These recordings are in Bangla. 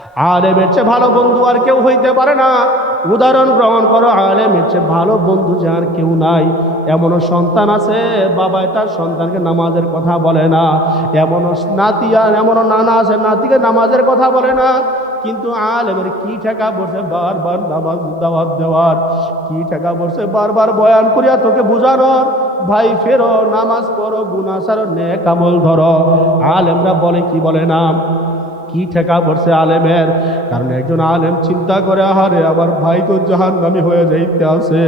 আলেমের চেয়ে ভালো বন্ধু আর কেউ হইতে পারে না। উদাহরণ গ্রহণ করো, আলেমের চেয়ে ভালো বন্ধু যে আর কেউ নাই। এমনও সন্তান আছে বাবাই তার সন্তানকে নামাজের কথা বলে না, এমনও এমনও নানা আছে নাতিকে নামাজের কথা বলে না। কিন্তু আলেমের কি ঠেকা বসে বারবার নামাজ দাওয়াত দেওয়ার, কি ঠেকা বসে বারবার বয়ান করিয়া তোকে বুঝানোর, ভাই ফেরো, নামাজ পড়ো, গুনাহ ছাড়ো, নেক আমল ধরো। আলেমরা বলে কি বলে না? কি ঠেকা পড়ছে আলেমের? কারণ একজন আলেম চিন্তা করে, আহারে আমার ভাই তো জাহান্নামী হয়ে যাইতে আছে।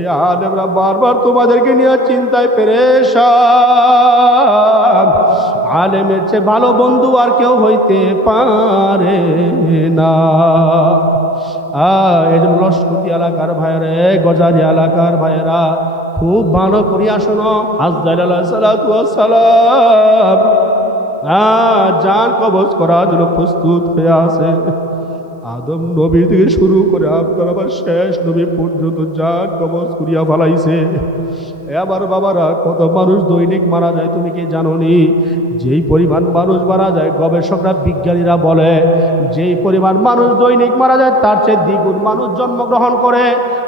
এই আলেমরা বারবার তোমাদেরকে নিয়ে চিন্তায় পেরেশান। আলেমের চেয়ে ভালো বন্ধু আর কেউ হইতে পারে না। এই জন্য লস্করী এলাকার ভাইয়েরা, গজারি এলাকার ভাইয়েরা, খুব ভালো করিয়া শোনো। আজরাইল আলাইহিস সালাতু ওয়াস সালাম জান কবজ করার জন্য প্রস্তুত হয়ে আছে। আদম নবী থেকে শুরু করে আপনার আবার শেষ নবী পর্যন্ত জান কবজ করিয়া ফেলাইছে। এবার বাবারা, কত মানুষ দৈনিক মারা যায় তুমি কি জানো নি? যেই পরিমাণ মানুষ মারা যায়, গবেষকরা বিজ্ঞানীরা বলে যেই পরিমাণ মানুষ দৈনিক মারা যায় তার চেয়ে দ্বিগুণ মানুষ জন্মগ্রহণ করে।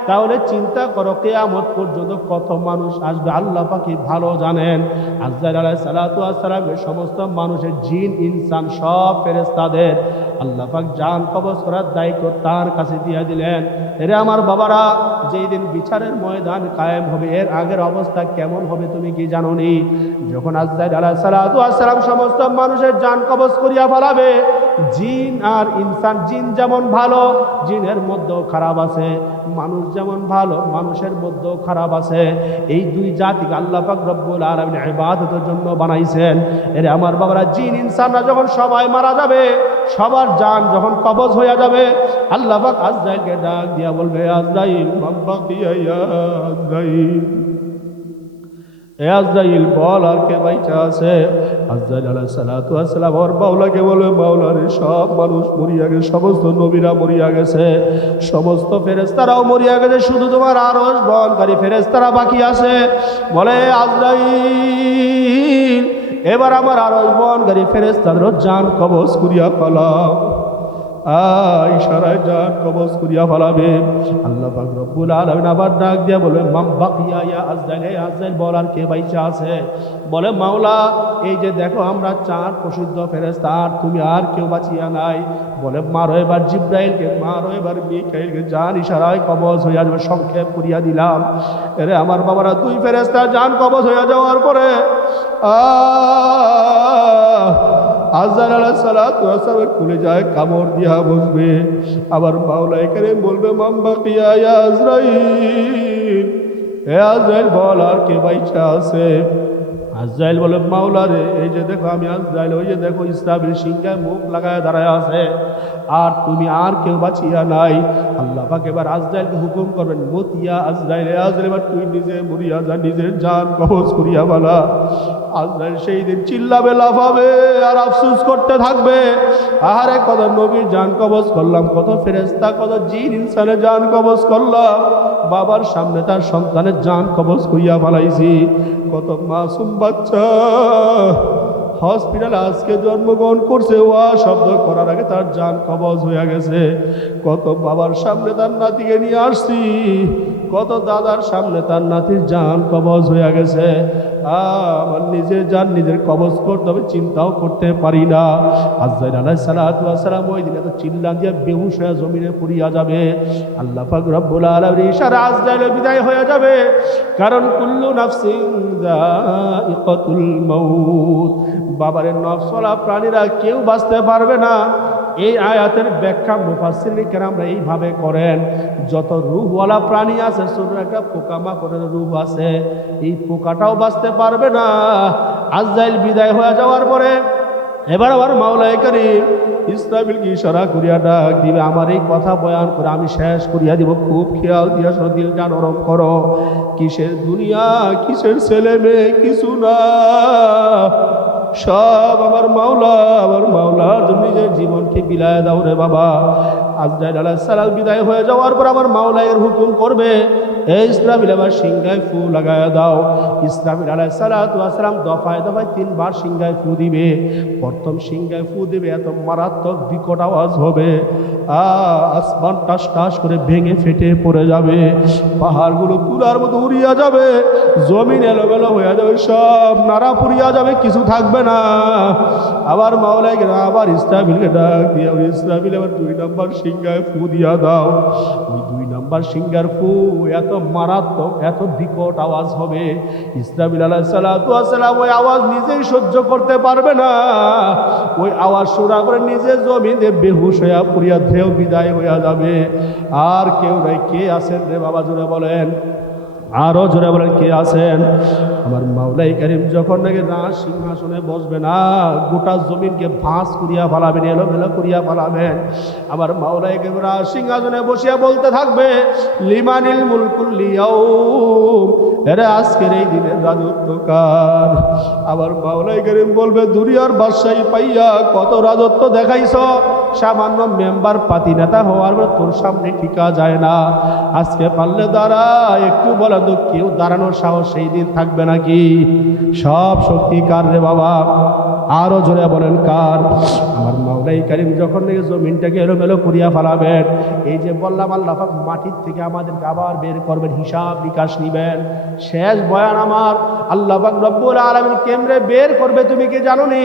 তাহলে চিন্তা করো কিয়ামত পর্যন্ত কত মানুষ আসবে, আল্লাহ পাক ভালো জানেন। আজরাইল আলাইহিস সালাতু ওয়াস সালামের সমস্ত মানুষের, জিন ইনসান সব ফেরেশতাদের আল্লাহ পাক জান কবজ করার দায়িত্ব তার কাছে দিয়ে দিলেন। এরে আমার বাবারা, যেই দিন বিচারের ময়দান কায়েম হবে, এর আগের অবস্থা কেমন হবে তুমি কি জানো নি? যখন আজরাইল আলাইহিস সালাতু ওয়াস সালাম সমস্ত মানুষের জান কবজ করিয়া ফেলাবে, জিন আর ইনসান, জিন যেমন ভালো জিনের মধ্যেও খারাপ আছে, মানুষ যেমন ভালো মানুষের মধ্যেও খারাপ আছে। এই দুই জাতিকে আল্লাহ পাক রব্বুল আলামিন ইবাদতের জন্য বানাইছেন। এরে আমার বাবারা, জিন ইনসানরা যখন সবাই মারা যাবে, সবার জান যখন কবজ হয়ে যাবে, আল্লাহ পাক আজরাইলকে ডাক দিয়া বলবে, আজরাইল মাব্বাকিয়া ইয়া আজরাইল, এ আজরাইল বল আর কে বাইচা আছে? আজরাইল আলাইহিস সালাতু ওয়াস সালাম ওর মাওলাকে বলে, মাওলা রে, সব মানুষ মরিয়া গেছে, সমস্ত নবীরা মরিয়া গেছে, সমস্ত ফেরেশতারাও মরিয়া গেছে, শুধু তোমার আরশ বহনকারী ফেরেশতারা বাকি আছে। বলে আজরাইল, এবার আমার আরশ বহনকারী ফেরেশতাদের জান কবজ করিয়া ফেলাও। ইশারায় জান কবজ করিয়া ফেলাবে। আল্লাহ পাক রব্বুল আলামিন আবার ডাক দিয়া বলে, মাম বাকিয়া ইয়া আজরাইল, হে আজরাইল বল আর কে বাইচা আছে? বলে, মাওলা এই যে দেখো আমরা চার প্রসিদ্ধ ফেরেশতা, আর তুমি আর কেউ বাঁচিয়া নাই। বলে, মারো এবার জিব্রাইলকে, মারো এবার মিকাইলকে, জান ইশারায় কবজ হইয়া যাবে। সংক্ষেপ করিয়া দিলাম। এরে আমার বাবারা, দুই ফেরেশতা জান কবজ হইয়া যাওয়ার পরে আজরাইল আলাইহিস সালাতু ওয়াস সালাম খুলে যায়, কামড় দিয়া বসবে। আবার মাওলাই কারীম বলবে, মাম বাকিয়া ইয়া আজরাইল, হে আজরাইল বল আর কে বাইচা আছে? আজরাইল বলে, মাওলা রে, এই যে দেখো আমি আজরাইল, ওই যে দেখো ইসরাফিল সিংহায় মুখ লাগায় দাঁড়ায় আছে, আর তুমি আর কেউ বাঁচিয়া নাই। আল্লাহ পাক এবার আজরাইলকে হুকুম করবেন, মতিয়া আজরাইল, আজরাইল এবার তুই নিজে মরিয়া যা, নিজের জান কবজ করিয়া বলা। আজরাইল সেই দিন চিল্লাবে, লাফাবে আর আফসোস করতে থাকবে, আহারে কত নবীর জান কবজ করলাম, কত ফেরেশতা, কত জিন ইনসানের জান কবজ করলাম, বাবার সামনে তার সন্তানের জান কবজ করিয়া ফেলাইছি। কত মাসুম বাচ্চা হসপিটালে আজকে জন্মগ্রহণ করছে, ওয়া শব্দ করার আগে তার জান কবজ হয়ে গেছে। কত বাবার সামনে তার নাতিকে নিয়ে আসছি, কত দাদার সামনে তার নাতির জান কবজ হয়ে গেছে। আমার নিজের জান নিজের কবজ করতে হবে, চিন্তাও করতে পারি না। আজরাইল আলাইহিস সালাতু ওয়াস সালাম ওই দিনে তো চিল্লা দিয়ে বেহুশ হয়ে জমিনে পড়িয়া যাবে। আল্লাহ পাক রব্বুল আলামিন ইশারা আজরাইলের বিদায় হয়ে যাবে, কারণ কুল্লু নাফসিন যায়িকাতুল মাউত, বাবারে নফসওয়ালা প্রাণীরা কেউ বাঁচতে পারবে না। এই আয়াতের ব্যাখ্যা মুফাসসিরিন কেরামরা এইভাবে করেন, যত রূহওয়ালা প্রাণী আছে, ছোট একটা পোকামাকড়ের রূহ আছে, এই পোকাটাও বাঁচতে পারবে না। আজরাইল বিদায় হয়ে যাওয়ার পরে এবার আবার মাওলাই কারীম ইসরাফিলকে ইশারা করিয়া ডাক দিবে, আমার এই কথা বয়ান করে আমি শেষ করিয়া দিব, খুব খেয়াল দিয়া শোনো, দিলটা নরম করো। কিসের দুনিয়া, কিসের ছেলে মেয়ে, কিছু না, সব আমার মাওলা, আমার মাওলার জন্য নিজের জীবনকে বিলায় দাও রে বাবা। আজরাইল আলাইহিস সালাম বিদায় হয়ে যাওয়ার পর আমার মাওলা এর হুকুম করবে, এই ইসরাফিল আবার সিংহায় ফু লাগায়া দাও। ইসরাফিল আলাইহিস সালাতু ওয়াস সালাম দফায় দফায় 3 বার সিংহায় ফু দিবে। প্রথম সিংহায় ফু দিবে, এত মারাত্মক বিকট আওয়াজ হবে, আসমান টাস টাস করে ভেঙে ফেটে পড়ে যাবে, পাহাড়গুলো তুলার মতো উড়িয়া যাবে, জমিন এলোমেলো হয়ে যাবে, সব নাড়া পুড়িয়া যাবে, কিছু থাকবে না। আবার মাওলাই আবার ইসরাফিলকে ডাক দিয়া, ইসরাফিল আবার 2 নম্বর সিংহায় ফু দিয়া দাও। ওই 2 নম্বর সিংহার ফু এত মারাত্মক, এত বিকট আওয়াজ হবে, ইসরাফিল আলাইহিস সালাতু ওয়াস সালাম ওই আওয়াজ নিজেই সহ্য করতে পারবে না। ওই আওয়াজ শোনা করে নিজে জমিনে বেহুশ হইয়া পুরিয়া দেহ বিদায় হইয়া যাবে। আর কেউ নাই। কে আছেন রে বাবা, জোরে বলেন, আরো জোরে বলেন, কে আছেন? আমার মাওলাই কারিম যখন নাকি রাজ সিংহাসনে বসবে না, গোটা জমিনকে ভাঁজ করিয়া ফালাবেন, এলোমেলো করিয়া ফালাবেন। আমার মাওলাই কারিম রাজ সিংহাসনে বসিয়া বলতে থাকবে, লিমানিল মুলকুল লিয়াউম, এরে আজকের এই দিনের রাজত্ব কার? আমার মাওলাই কারিম বলবে, দুনিয়ার বাদশাহী পাইয়া কত রাজত্ব দেখাইছ, সামান্য মেম্বার পাতি নেতা হওয়ার পর তোর সামনে টিকা যায় না, আজকে পারলে দাঁড়া, একটু বলে তো কেউ দাঁড়ানোর সাহস সেই দিন থাকবে নাকি? সব শক্তি কার রে বাবা? আরো জোরে বলেন কার? আমার মাওলাই কারিম যখন নাকি জমিনটাকে এলোমেলো করিয়া ফেলাবেন, এই যে বললাম আল্লাহ পাক মাটির থেকে আমাদেরকে আবার বের করবেন, হিসাব নিকাশ নিবেন। শেষ বয়ান আমার, আল্লাহ পাক রব্বুল আলামিন কেমনে বের করবে তুমি কি জানো নি?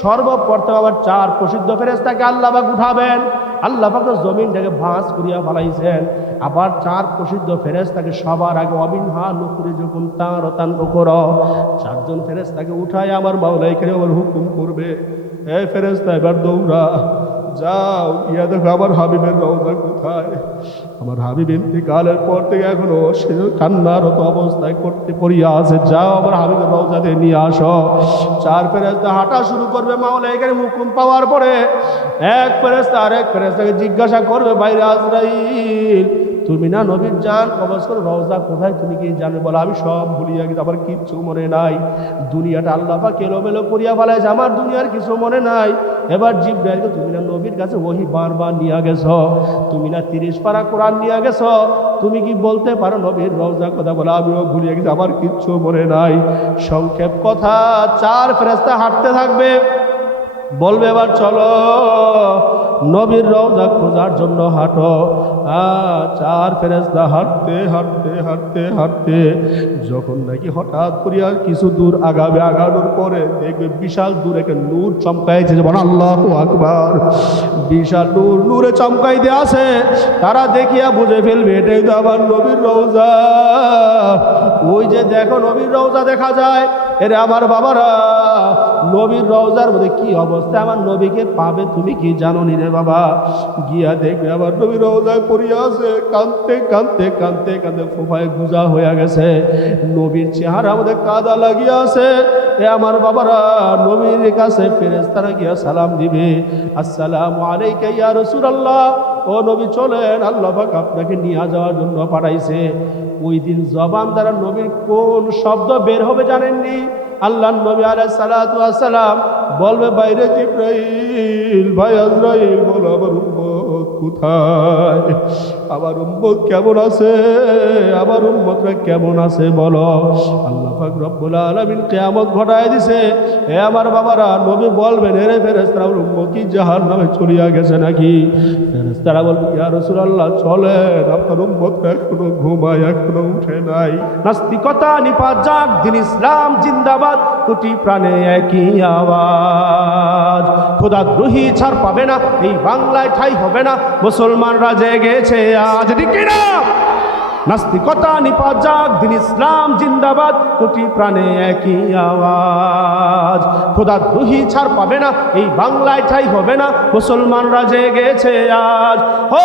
সর্বপ্রথম আবার 4 প্রসিদ্ধ ফেরেশতাকে আল্লাহ পাক উঠাবেন। আল্লাহ পাক জমিনটাকে ভাঁজ করিয়া ফেলাইছেন, আবার 4 প্রসিদ্ধ ফেরেশতাকে সবার আগে অবিনহা নুকুরে যখন তার তান কর 4 জন ফেরেশতাকে উঠায় আমার মাওলাই কারিম আবার হুকুম করবে, এই ফেরেশতা এবার দৌড়া যাও, ইয়া দেখো আমার হাবিবের রওজা কোথায়। আমার হাবিব ইন্তিকালের পর থেকে এখনো সে কান্নারত অবস্থায় করতে পড়িয়া আছে, যাও আমার হাবিবের রওজাতে নিয়ে আসো। 4 ফেরেশতা হাঁটা শুরু করবে। মাওলাই কারিম হুকুম পাওয়ার পরে এক ফেরেশতা আরেক ফেরেশতাকে জিজ্ঞাসা করবে, বাইরে আজরাইল, তুমি না নবীর জান কবজ করে রওজা কোথায়, তুমি কি জানো? বলো আমি সব ভুলিয়া গেছি, আমার কিচ্ছু মনে নাই। দুনিয়াটা আল্লাহ পাক এলোমেলো করিয়া ফেলাইছে, আমার দুনিয়ার কিছু মনে নাই। এবার জিবরাইলকে তুমি না নবীর কাছে ওহী বারবার নিয়ে গেছো, তুমি না 30 পারা কোরআন নিয়ে গেছো, তুমি কি বলতে পারো নবীর রওজা কথা? বলে আমিও ভুলিয়া গেছি, আমার কিচ্ছু মনে নাই। সংক্ষেপ কথা, 4 ফেরেশতা হাঁটতে থাকবে, বলবে এবার চলো নবীর রওজা খোঁজার জন্য হাঁটো। 4 ফেরেশতা হাঁটতে হাঁটতে হাঁটতে হাঁটতে যখন নাকি হঠাৎ করিয়া কিছু দূর আগাবে, আগানোর পরে দেখবে বিশাল দূর একটা নূর চমকাইছে, যেমন আল্লাহু আকবার, বিশাল নূর, নূরে চমকাই দিয়ে আছে। তারা দেখিয়া বুঝে ফেলবে এটাই তো আমার নবীর রওজা। ওই যে দেখো নবীর রওজা দেখা যায়। এরে আমার বাবারা, নবীর রওজার মধ্যে কি অবস্থা, আমার নবীকে পাবে তুমি কি জানো নি রে বাবা? গিয়া দেখবে আমার নবীর রওজায় পড়িয়া আছে, কাঁদতে কাঁদতে কাঁদতে কাঁদতে ফোফায় গুজা হয়ে গেছে, নবীর চেহারা মধ্যে কাদা লাগিয়া আছে। এ আমার বাবারা, নবীর কাছে ফেরেশতারা গিয়া সালাম দিবে, আসসালামু আলাইকা ইয়া রাসূলুল্লাহ, ও নবী চলেন, আল্লাহ পাক আপনাকে নিয়ে যাওয়ার জন্য পাঠাইছে। ওই দিন জবান দ্বারা নবীর কোন শব্দ বের হবে জানেননি? আল্লাহর নবী আলাইহিস সালাতু ওয়াস সালাম বলবে, বাইরে জিবরাইল, ভাই আজরাইল, বলো আমার উম্মত কোথায়, আমার উম্মত কেমন আছে, আমার উম্মতরা কেমন আছে বলো। আল্লাহ পাক রব্বুল আলামিন কিয়ামত ঘটায় দিছে। এ আমার বাবারা, নবী বলবেন, এরে ফেরেশতারা উম্মত কি জাহান্নামে চলিয়া গেছে নাকি? ফেরেশতারা বলবে, ইয়া রাসূলুল্লাহ চলেন, আপনার উম্মতরা এখনো ঘুমায়, এখনো উঠে নাই। নাস্তিকতা নিপাত যাক, দিন ইসলাম জিন্দাবাদ, কোটি প্রাণে একই আওয়াজ। খোদাদ্রোহী ছাড় পাবে না, এই বাংলায় ঠাঁই হবে না, মুসলমানরা জেগেছে আজ, ঠিক না? নাস্তিকতা নিপাত যাক, দিন ইসলাম জিন্দাবাদ, কোটি প্রাণে একই আওয়াজ। খোদাদ্রোহী ছাড় পাবে না, এই বাংলায় ঠাঁই হবে না, মুসলমানরা জেগেছে আজ। ও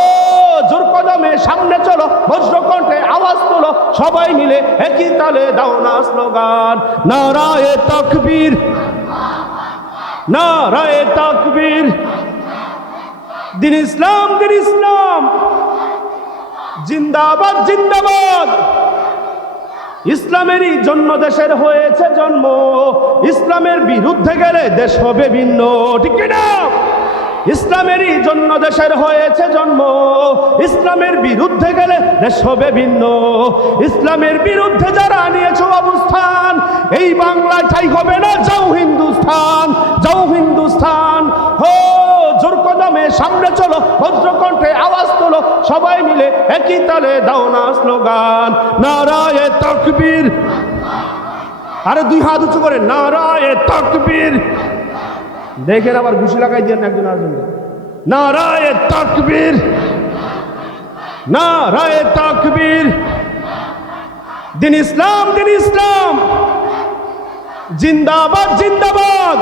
জোর কদমে সামনে চলো, বজ্রকণ্ঠে আওয়াজ তোলো, সবাই মিলে একই তালে দাও না স্লোগান, নারায়ে তাকবীর, নারায়ে তাকবীর, দিন ইসলাম, দিন ইসলাম জিন্দাবাদ, জিন্দাবাদ। ইসলামেরই জন্য দেশের হয়েছে জন্ম, ইসলামের বিরুদ্ধে গেলে দেশ হবে ভিন্ন, ঠিক না? ইসলামেরই জন্য দেশের হয়েছে জন্ম, ইসলামের বিরুদ্ধে গেলে দেশ হবে ভিন্ন। ইসলামের বিরুদ্ধে যারা নিয়েছে অবস্থান, এই বাংলায় ঠাই হবে না, যাও হিন্দুস্তান, যাও হিন্দুস্তান। হো জোর কদমে সামনে চলো, বজ্রকণ্ঠে আওয়াজ তোলো, সবাই মিলে একই তালে দাও না স্লোগান, নারায়ে তাকবীর। আরে দুই হাত উঁচু করে নারায়ে তাকবীর। দেখেন আবার ঘুষি লাগাই দেন একজন আরেকজনকে, নারায়ে তাকবীর, নারায়ে তাকবীর। দিন ইসলাম, দিন ইসলাম জিন্দাবাদ, জিন্দাবাদ।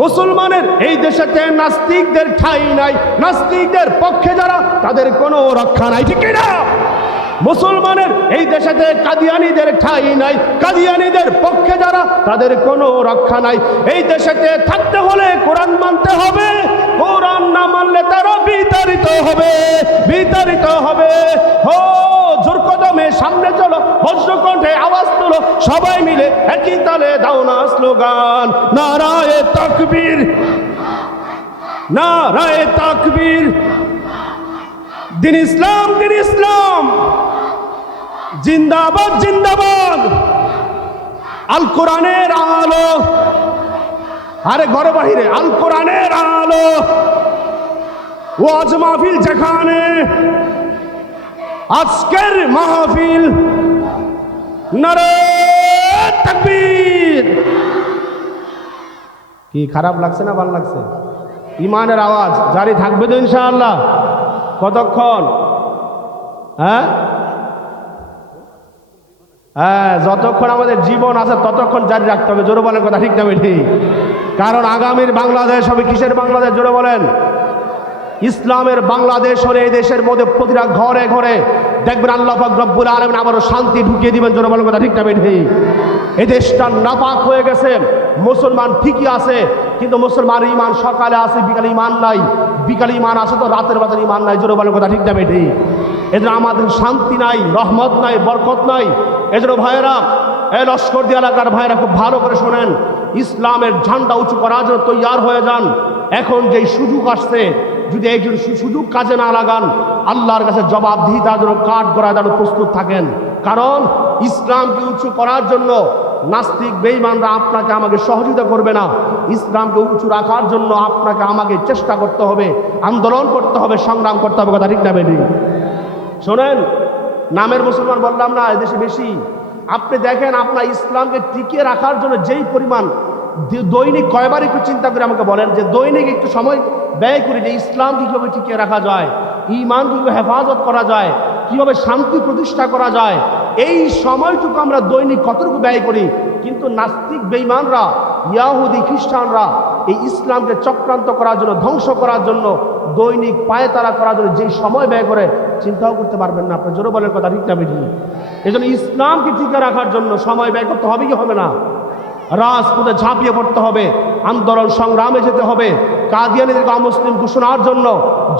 মুসলমানের এই দেশেতে নাস্তিকদের ঠাঁই নাই, নাস্তিকদের পক্ষে যারা তাদের কোনো রক্ষা নাই, ঠিক না? মুসলমানের এই দেশেতে কাদিয়ানীদের ঠাঁই নাই, কাদিয়ানীদের পক্ষে যারা তাদের কোনো রক্ষা নাই। এই দেশেতে থাকতে হলে কোরআন মানতে হবে, কোরআন না মানলে তারা বিতাড়িত হবে, বিতাড়িত হবে। হো জোর কদমে সামনে চলো, বজ্রকণ্ঠে আওয়াজ তোলো, সবাই মিলে একই তালে দাও না স্লোগান, নারায়ে তাকবীর, নারায়ে তাকবীর। দিন ইসলাম, দিন ইসলাম জিন্দাবাদ, জিন্দাবাদ। আল কোরআনের আলো, আরে ঘরে বাহিরে আল কোরআনের আলো। ওয়াজ মাহফিল যেখানে, আজকের মাহফিল, নারায়ে তাকবীর। কি খারাপ লাগছে না ভালো লাগছে? ইমানের আওয়াজ জারি থাকবে তো ইনশাআল্লাহ? কতক্ষণ? হ্যাঁ হ্যাঁ, যতক্ষণ আমাদের জীবন আছে ততক্ষণ জারি রাখতে হবে। জোরে বলেন কথা, ঠিক না ঠিক? কারণ আগামীর বাংলাদেশ হবে কিসের বাংলাদেশ? জোরে বলেন। ইসলামের বাংলাদেশ হলে এই দেশের মধ্যে প্রতিটা ঘরে ঘরে দেখবেন আল্লাহ পাক রব্বুল আলামিন আবারও শান্তি ঢুকিয়ে দিবেন। জোরে বলেন কথা, ঠিক না ঠিক? এই দেশটা নাপাক হয়ে গেছে, মুসলমান ঠিকই আছে, কিন্তু মুসলমান ইমান সকালে আছে, বিকালে ইমান নাই, বিকালে ইমান আছে তো রাতের বাজার ইমান নাই। জোরে বলেন কথা, ঠিক না ঠিক? এজন্য আমাদের শান্তি নাই, রহমত নাই, বরকত নাই। এজন্য ভাইয়েরা, এই লস্করদি এলাকার ভাইয়েরা খুব ভালো করে শোনেন, ইসলামের ঝান্ডা উঁচু করার জন্য তৈয়ার হয়ে যান। এখন যেই সুযোগ আসছে, যদি এই সুযোগ কাজে না লাগান, আল্লাহর কাছে জবাবদিহিতার জন্য কাঠ গড়ায় যেন প্রস্তুত থাকেন। কারণ ইসলামকে উঁচু করার জন্য নাস্তিক বেঈমানরা আপনাকে আমাকে সহযোগিতা করবে না। ইসলামকে উঁচু রাখার জন্য আপনাকে আমাকে চেষ্টা করতে হবে, আন্দোলন করতে হবে, সংগ্রাম করতে হবে। কথা ঠিক না বেটি? শোনেন, নামের মুসলমান বললাম না, এদেশে বেশি। আপনি দেখেন আপনার ইসলামকে টিকিয়ে রাখার জন্য যেই পরিমাণ দৈনিক কয়বার একটু চিন্তা করে আমাকে বলেন যে দৈনিক একটু সময় ব্যয় করি যে ইসলাম কীভাবে টিকিয়ে রাখা যায়, ঈমান কীভাবে হেফাজত করা যায়, কীভাবে শান্তি প্রতিষ্ঠা করা যায়। এই সময়টুকু আমরা দৈনিক কতটুকু ব্যয় করি। কিন্তু নাস্তিক বেঈমানরা, ইয়াহুদি খ্রিস্টানরা এই ইসলামকে চক্রান্ত করার জন্য, ধ্বংস করার জন্য, দৈনিক পায়তারা করার জন্য যেই সময় ব্যয় করে চিন্তাও করতে পারবেন না। আপনার জোরে বলেন কথা, ঠিক না বেঠিক? এই জন্য ইসলামকে টিকে রাখার জন্য সময় ব্যয় করতে হবে কি হবে না? রাজপথে ঝাঁপিয়ে পড়তে হবে, আন্দোলন সংগ্রামে যেতে হবে, কাদিয়ানীদেরকে অমুসলিম ঘোষণার জন্য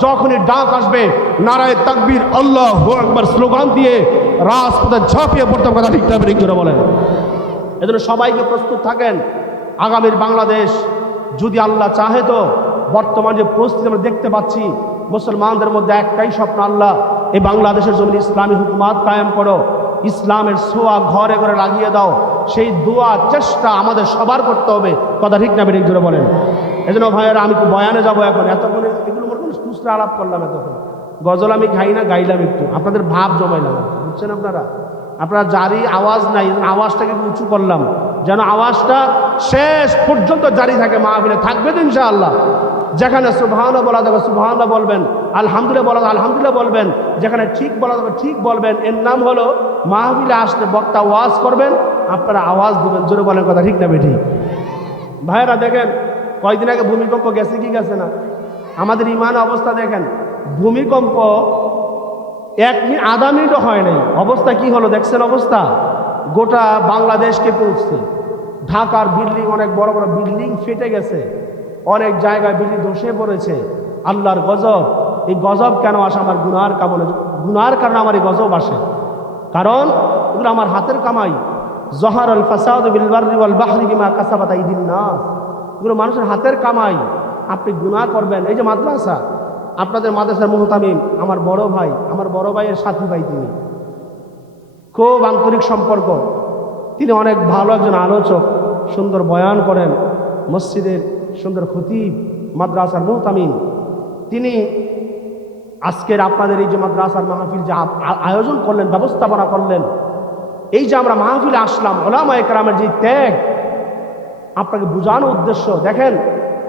যখনই ডাক আসবে নারায়ে তাকবীর আল্লাহু আকবার স্লোগান দিয়ে রাজপথে ঝাঁপিয়ে পড়তে হবে। কথা ঠিক না বেঠিক? জোরে বলেন। এজন্য সবাইকে প্রস্তুত থাকেন। আগামীর বাংলাদেশ যদি আল্লাহ চাহে, তো বর্তমান যে পরিস্থিতি আমরা দেখতে পাচ্ছি, মুসলমানদের মধ্যে একটাই স্বপ্ন, আল্লাহ এই বাংলাদেশের জন্য ইসলামী হুকুমাত কায়েম করো, ইসলামের ছোঁয়া ঘরে ঘরে লাগিয়ে দাও। সেই দোয়া চেষ্টা আমাদের সবার করতে হবে। কথা ঠিক না বেঠিক? জোরে বলেন। এই জন্য ভাইয়েরা, আমি বয়ানে যাবো এখন। এতক্ষণ এগুলো মনে করুন খুচরা আলাপ করলাম, এতক্ষণ গজল আমি খাই না, গাইলাম একটু, আপনাদের ভাব জমাইলাম, বুঝছেন আপনারা? আপনারা জারি আওয়াজ নাই, আওয়াজটাকে উঁচু করলাম যেন আওয়াজটা শেষ পর্যন্ত জারি থাকে, মাহফিলে থাকবে তো ইনশাআল্লাহ। যেখানে সুবহানাল্লাহ বলা যাবে সুবহানাল্লাহ বলবেন, আলহামদুলিল্লাহ বলা যাবে আলহামদুলিল্লাহ বলবেন, যেখানে ঠিক বলা যাবে ঠিক বলবেন। এর নাম হলো মাহফিলে আসলে বক্তা ওয়াজ করবেন, আপনারা আওয়াজ দিবেন। জোরে বলেন কথা ঠিক না বেঠিক? ভাইয়েরা দেখেন, কয়েকদিন আগে ভূমিকম্প গেছে কি গেছে না? আমাদের ইমানের অবস্থা দেখেন, ভূমিকম্প আধা মিনিটও হয় নাই, অবস্থা কি হলো দেখছেন? অবস্থা গোটা বাংলাদেশ কেঁপে উঠছে। ঢাকার বিল্ডিং, অনেক বড় বড় বিল্ডিং ফেটে গেছে, অনেক জায়গায় বিল্ডিং ধসে পড়েছে। আল্লাহর গজব। এই গজব কেন আসে? আমার গুনার কারণে, গুনার কারণে আমার এই গজব আসে। কারণ এগুলো আমার হাতের কামাই। জহারাল ফাসাদু বিল বাররি ওয়াল বাহরি বিমা কাসাবাত আইদিন নাস, এগুলো মানুষের হাতের কামাই। আপনি গুনাহ করবেন। এই যে মাদ্রাসা, আপনাদের মাদ্রাসার মুহতামিম আমার বড় ভাই, আমার বড় ভাইয়ের সাথী ভাই, তিনি খুব আন্তরিক সম্পর্ক। তিনি অনেক ভালো একজন আলোচক, সুন্দর বয়ান করেন, মসজিদের সুন্দর খতিব, মাদ্রাসার মুহতামিম। তিনি আজকের আপনাদের এই যে মাদ্রাসার মাহফিল যে আয়োজন করলেন, ব্যবস্থাপনা করলেন, এই যে আমরা মাহফিলে আসলাম, উলামায়ে কেরামের যে ত্যাগ, আপনাকে বোঝানোর উদ্দেশ্য। দেখেন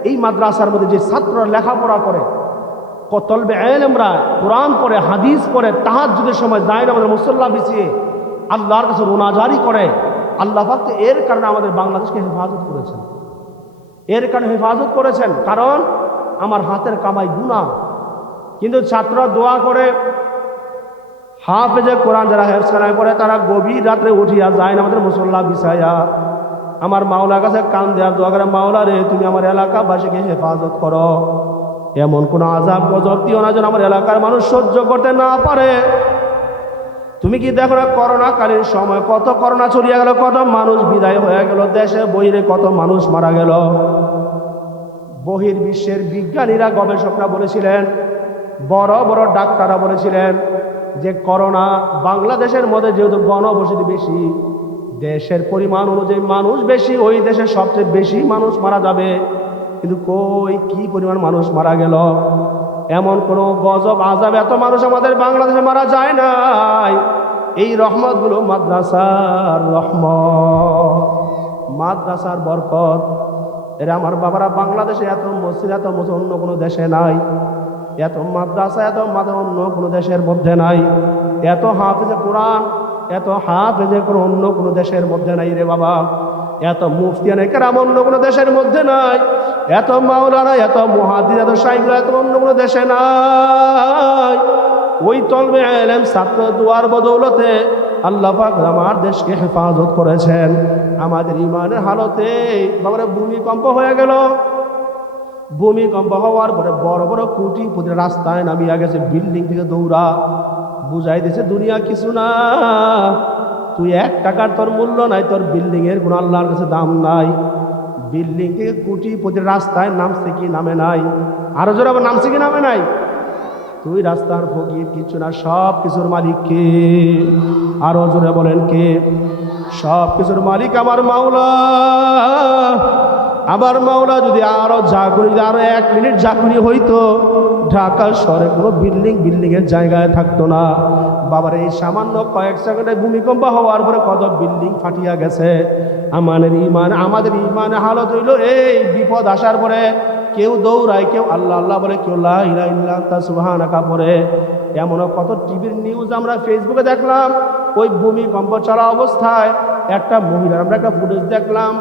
এই মাদ্রাসার মধ্যে যে ছাত্ররা লেখাপড়া করে, তলবে ইলমরা কোরআন পড়ে, হাদিস পড়ে, তাহাজ্জুদের সময় যায় না, আমাদের মুসল্লা বিছিয়ে আল্লাহর কাছে রোনাজারি করে, আল্লাহ পাক এর কারণে আমাদের বাংলাদেশকে হেফাজত করেছেন, এর কারণে হেফাজত করেছেন। কারণ আমার হাতের কামাই গুনাহ, কিন্তু ছাত্ররা দোয়া করে, হাফেজে কোরআন যারা হেফজখানায় পড়ে তারা গভীর রাত্রে উঠিয়া যায় না, আমাদের মুসল্লা বিছাইয়া আমার মাওলার কাছে কান দেওয়ার দোয়া করে, মাওলা রে তুমি আমার এলাকাবাসীকে হেফাজত করো, এমন কোনো আযাব গজব দিও না যেন আমার এলাকার মানুষ সহ্য করতে না পারে। তুমি কি দেখো না করোনাকালীন সময় কত করোনা ছড়িয়ে গেল, কত মানুষ বিদায় হয়ে গেল, দেশে বহিরে কত মানুষ মারা গেল। বহির্বিশ্বের বিজ্ঞানীরা, গবেষকরা বলেছিলেন, বড় বড় ডাক্তাররা বলেছিলেন যে করোনা বাংলাদেশের মধ্যে যেহেতু গণবসতি বেশি, দেশের পরিমাণ অনুযায়ী মানুষ বেশি, ওই দেশে সবচেয়ে বেশি মানুষ মারা যাবে। কিন্তু কই কি পরিমাণ মানুষ মারা গেল, এমন কোনো গজব আযাব এত মানুষ আমাদের বাংলাদেশে মারা যায় নাই। এই রহমতগুলো মাদ্রাসার রহমত, মাদ্রাসার বরকত। এরা আমার বাবারা, বাংলাদেশে এত মসজিদ, এত মসজিদ অন্য কোনো দেশে নাই, এত মাদ্রাসা, এত মাদ্রাসা অন্য কোনো দেশের মধ্যে নাই, এত হাফেজে কোরআন, এত হাফেজে কোরআন অন্য কোনো দেশের মধ্যে নাই রে বাবা, এত মুফতিয়ানে কেরাম অন্য কোনো দেশের মধ্যে নাই, এত মাওলানা, এত মুহাদ্দিস, এত শাইখরা এত অন্য কোনো দেশে নাই। ওই তলবে ইলম ছাত্র দুয়ার বদৌলতে আল্লাহ পাক আমার দেশকে হেফাজত করেছেন। আমাদের ইমানের হালতে বাবারে ভূমিকম্প হয়ে গেল, ভূমিকম্প হওয়ার পরে বড় বড় কোটিপতি রাস্তায় নামিয়া গেছে, বিল্ডিং থেকে দৌড়া, বুঝাই দিয়েছে দুনিয়া কিছু না, তুই 1 টাকার তোর মূল্য নাই, তোর বিল্ডিং এর কোনো আল্লাহর কাছে দাম নাই। বিল্ডিং থেকে কোটিপতি রাস্তায় নামছে কি নামে নাই? আরো জোরে আবার নামছে কি নামে নাই? তুই রাস্তার ফকির, কিছু না, সব কিছুর মালিক কে? আরো জোরে বলেন কে? সব কিছুর মালিক আমার মাওলা। আমার মাওলা যদি আরো জাগরি, আরো 1 মিনিট জাগরি হইতো, ঢাকা শহরে কোনো বিল্ডিং এর জায়গায় থাকতো না। বাবার এই সামান্য কয়েক সেকেন্ডে ভূমিকম্প হওয়ার পরে কত বিল্ডিং ফাটিয়া গেছে। আমাদের ইমান হালত হইল, এই বিপদ আসার পরে কেউ দৌড়ায়, কেউ আল্লাহ আল্লাহ বলে, কেউ লা ইলাহা ইল্লা আনতা সুবহানাকা পড়ে। এমনও কত টিভির নিউজ আমরা ফেসবুকে দেখলাম, ওই ভূমিকম্প চলা অবস্থায় একটা মহিলার আমরা একটা ফুটেজ দেখলাম,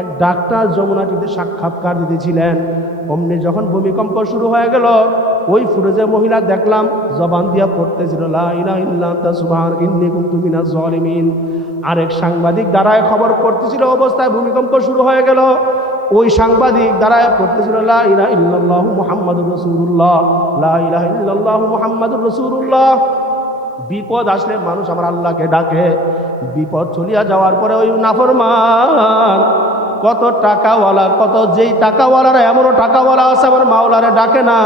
এক ডাক্তার যমুনা টিভিতে সাক্ষাৎকার দিতেছিলেন। অমনি যখন ভূমিকম্প শুরু হয়ে গেল, ওই ফুটেজে মহিলা দেখলাম জবান দিয়া পড়তেছিল লা ইলাহা ইল্লা আনতা সুবহানাকা ইন্নী কুনতু মিনাজ জালিমিন। আরেক সাংবাদিক দাঁড়ায় খবর করতেছিল, অবস্থায় ভূমিকম্প শুরু হয়ে গেল, ওই সাংবাদিক দাঁড়ায় পড়তেছিল লা ইলাহা ইল্লাল্লাহু মুহাম্মাদুর রাসূলুল্লাহ, লা ইলাহা ইল্লাল্লাহু মুহাম্মাদুর রাসূলুল্লাহ। বিপদ আসলে মানুষ আমার আল্লাহকে ডাকে, বিপদ চলিয়া যাওয়ার পরে ওই নাফরমান কত টাকাওয়ালা, কত যেই টাকাওয়ালারা, এমনও টাকাওয়ালা আছে আমার মাওলারে ডাকে না,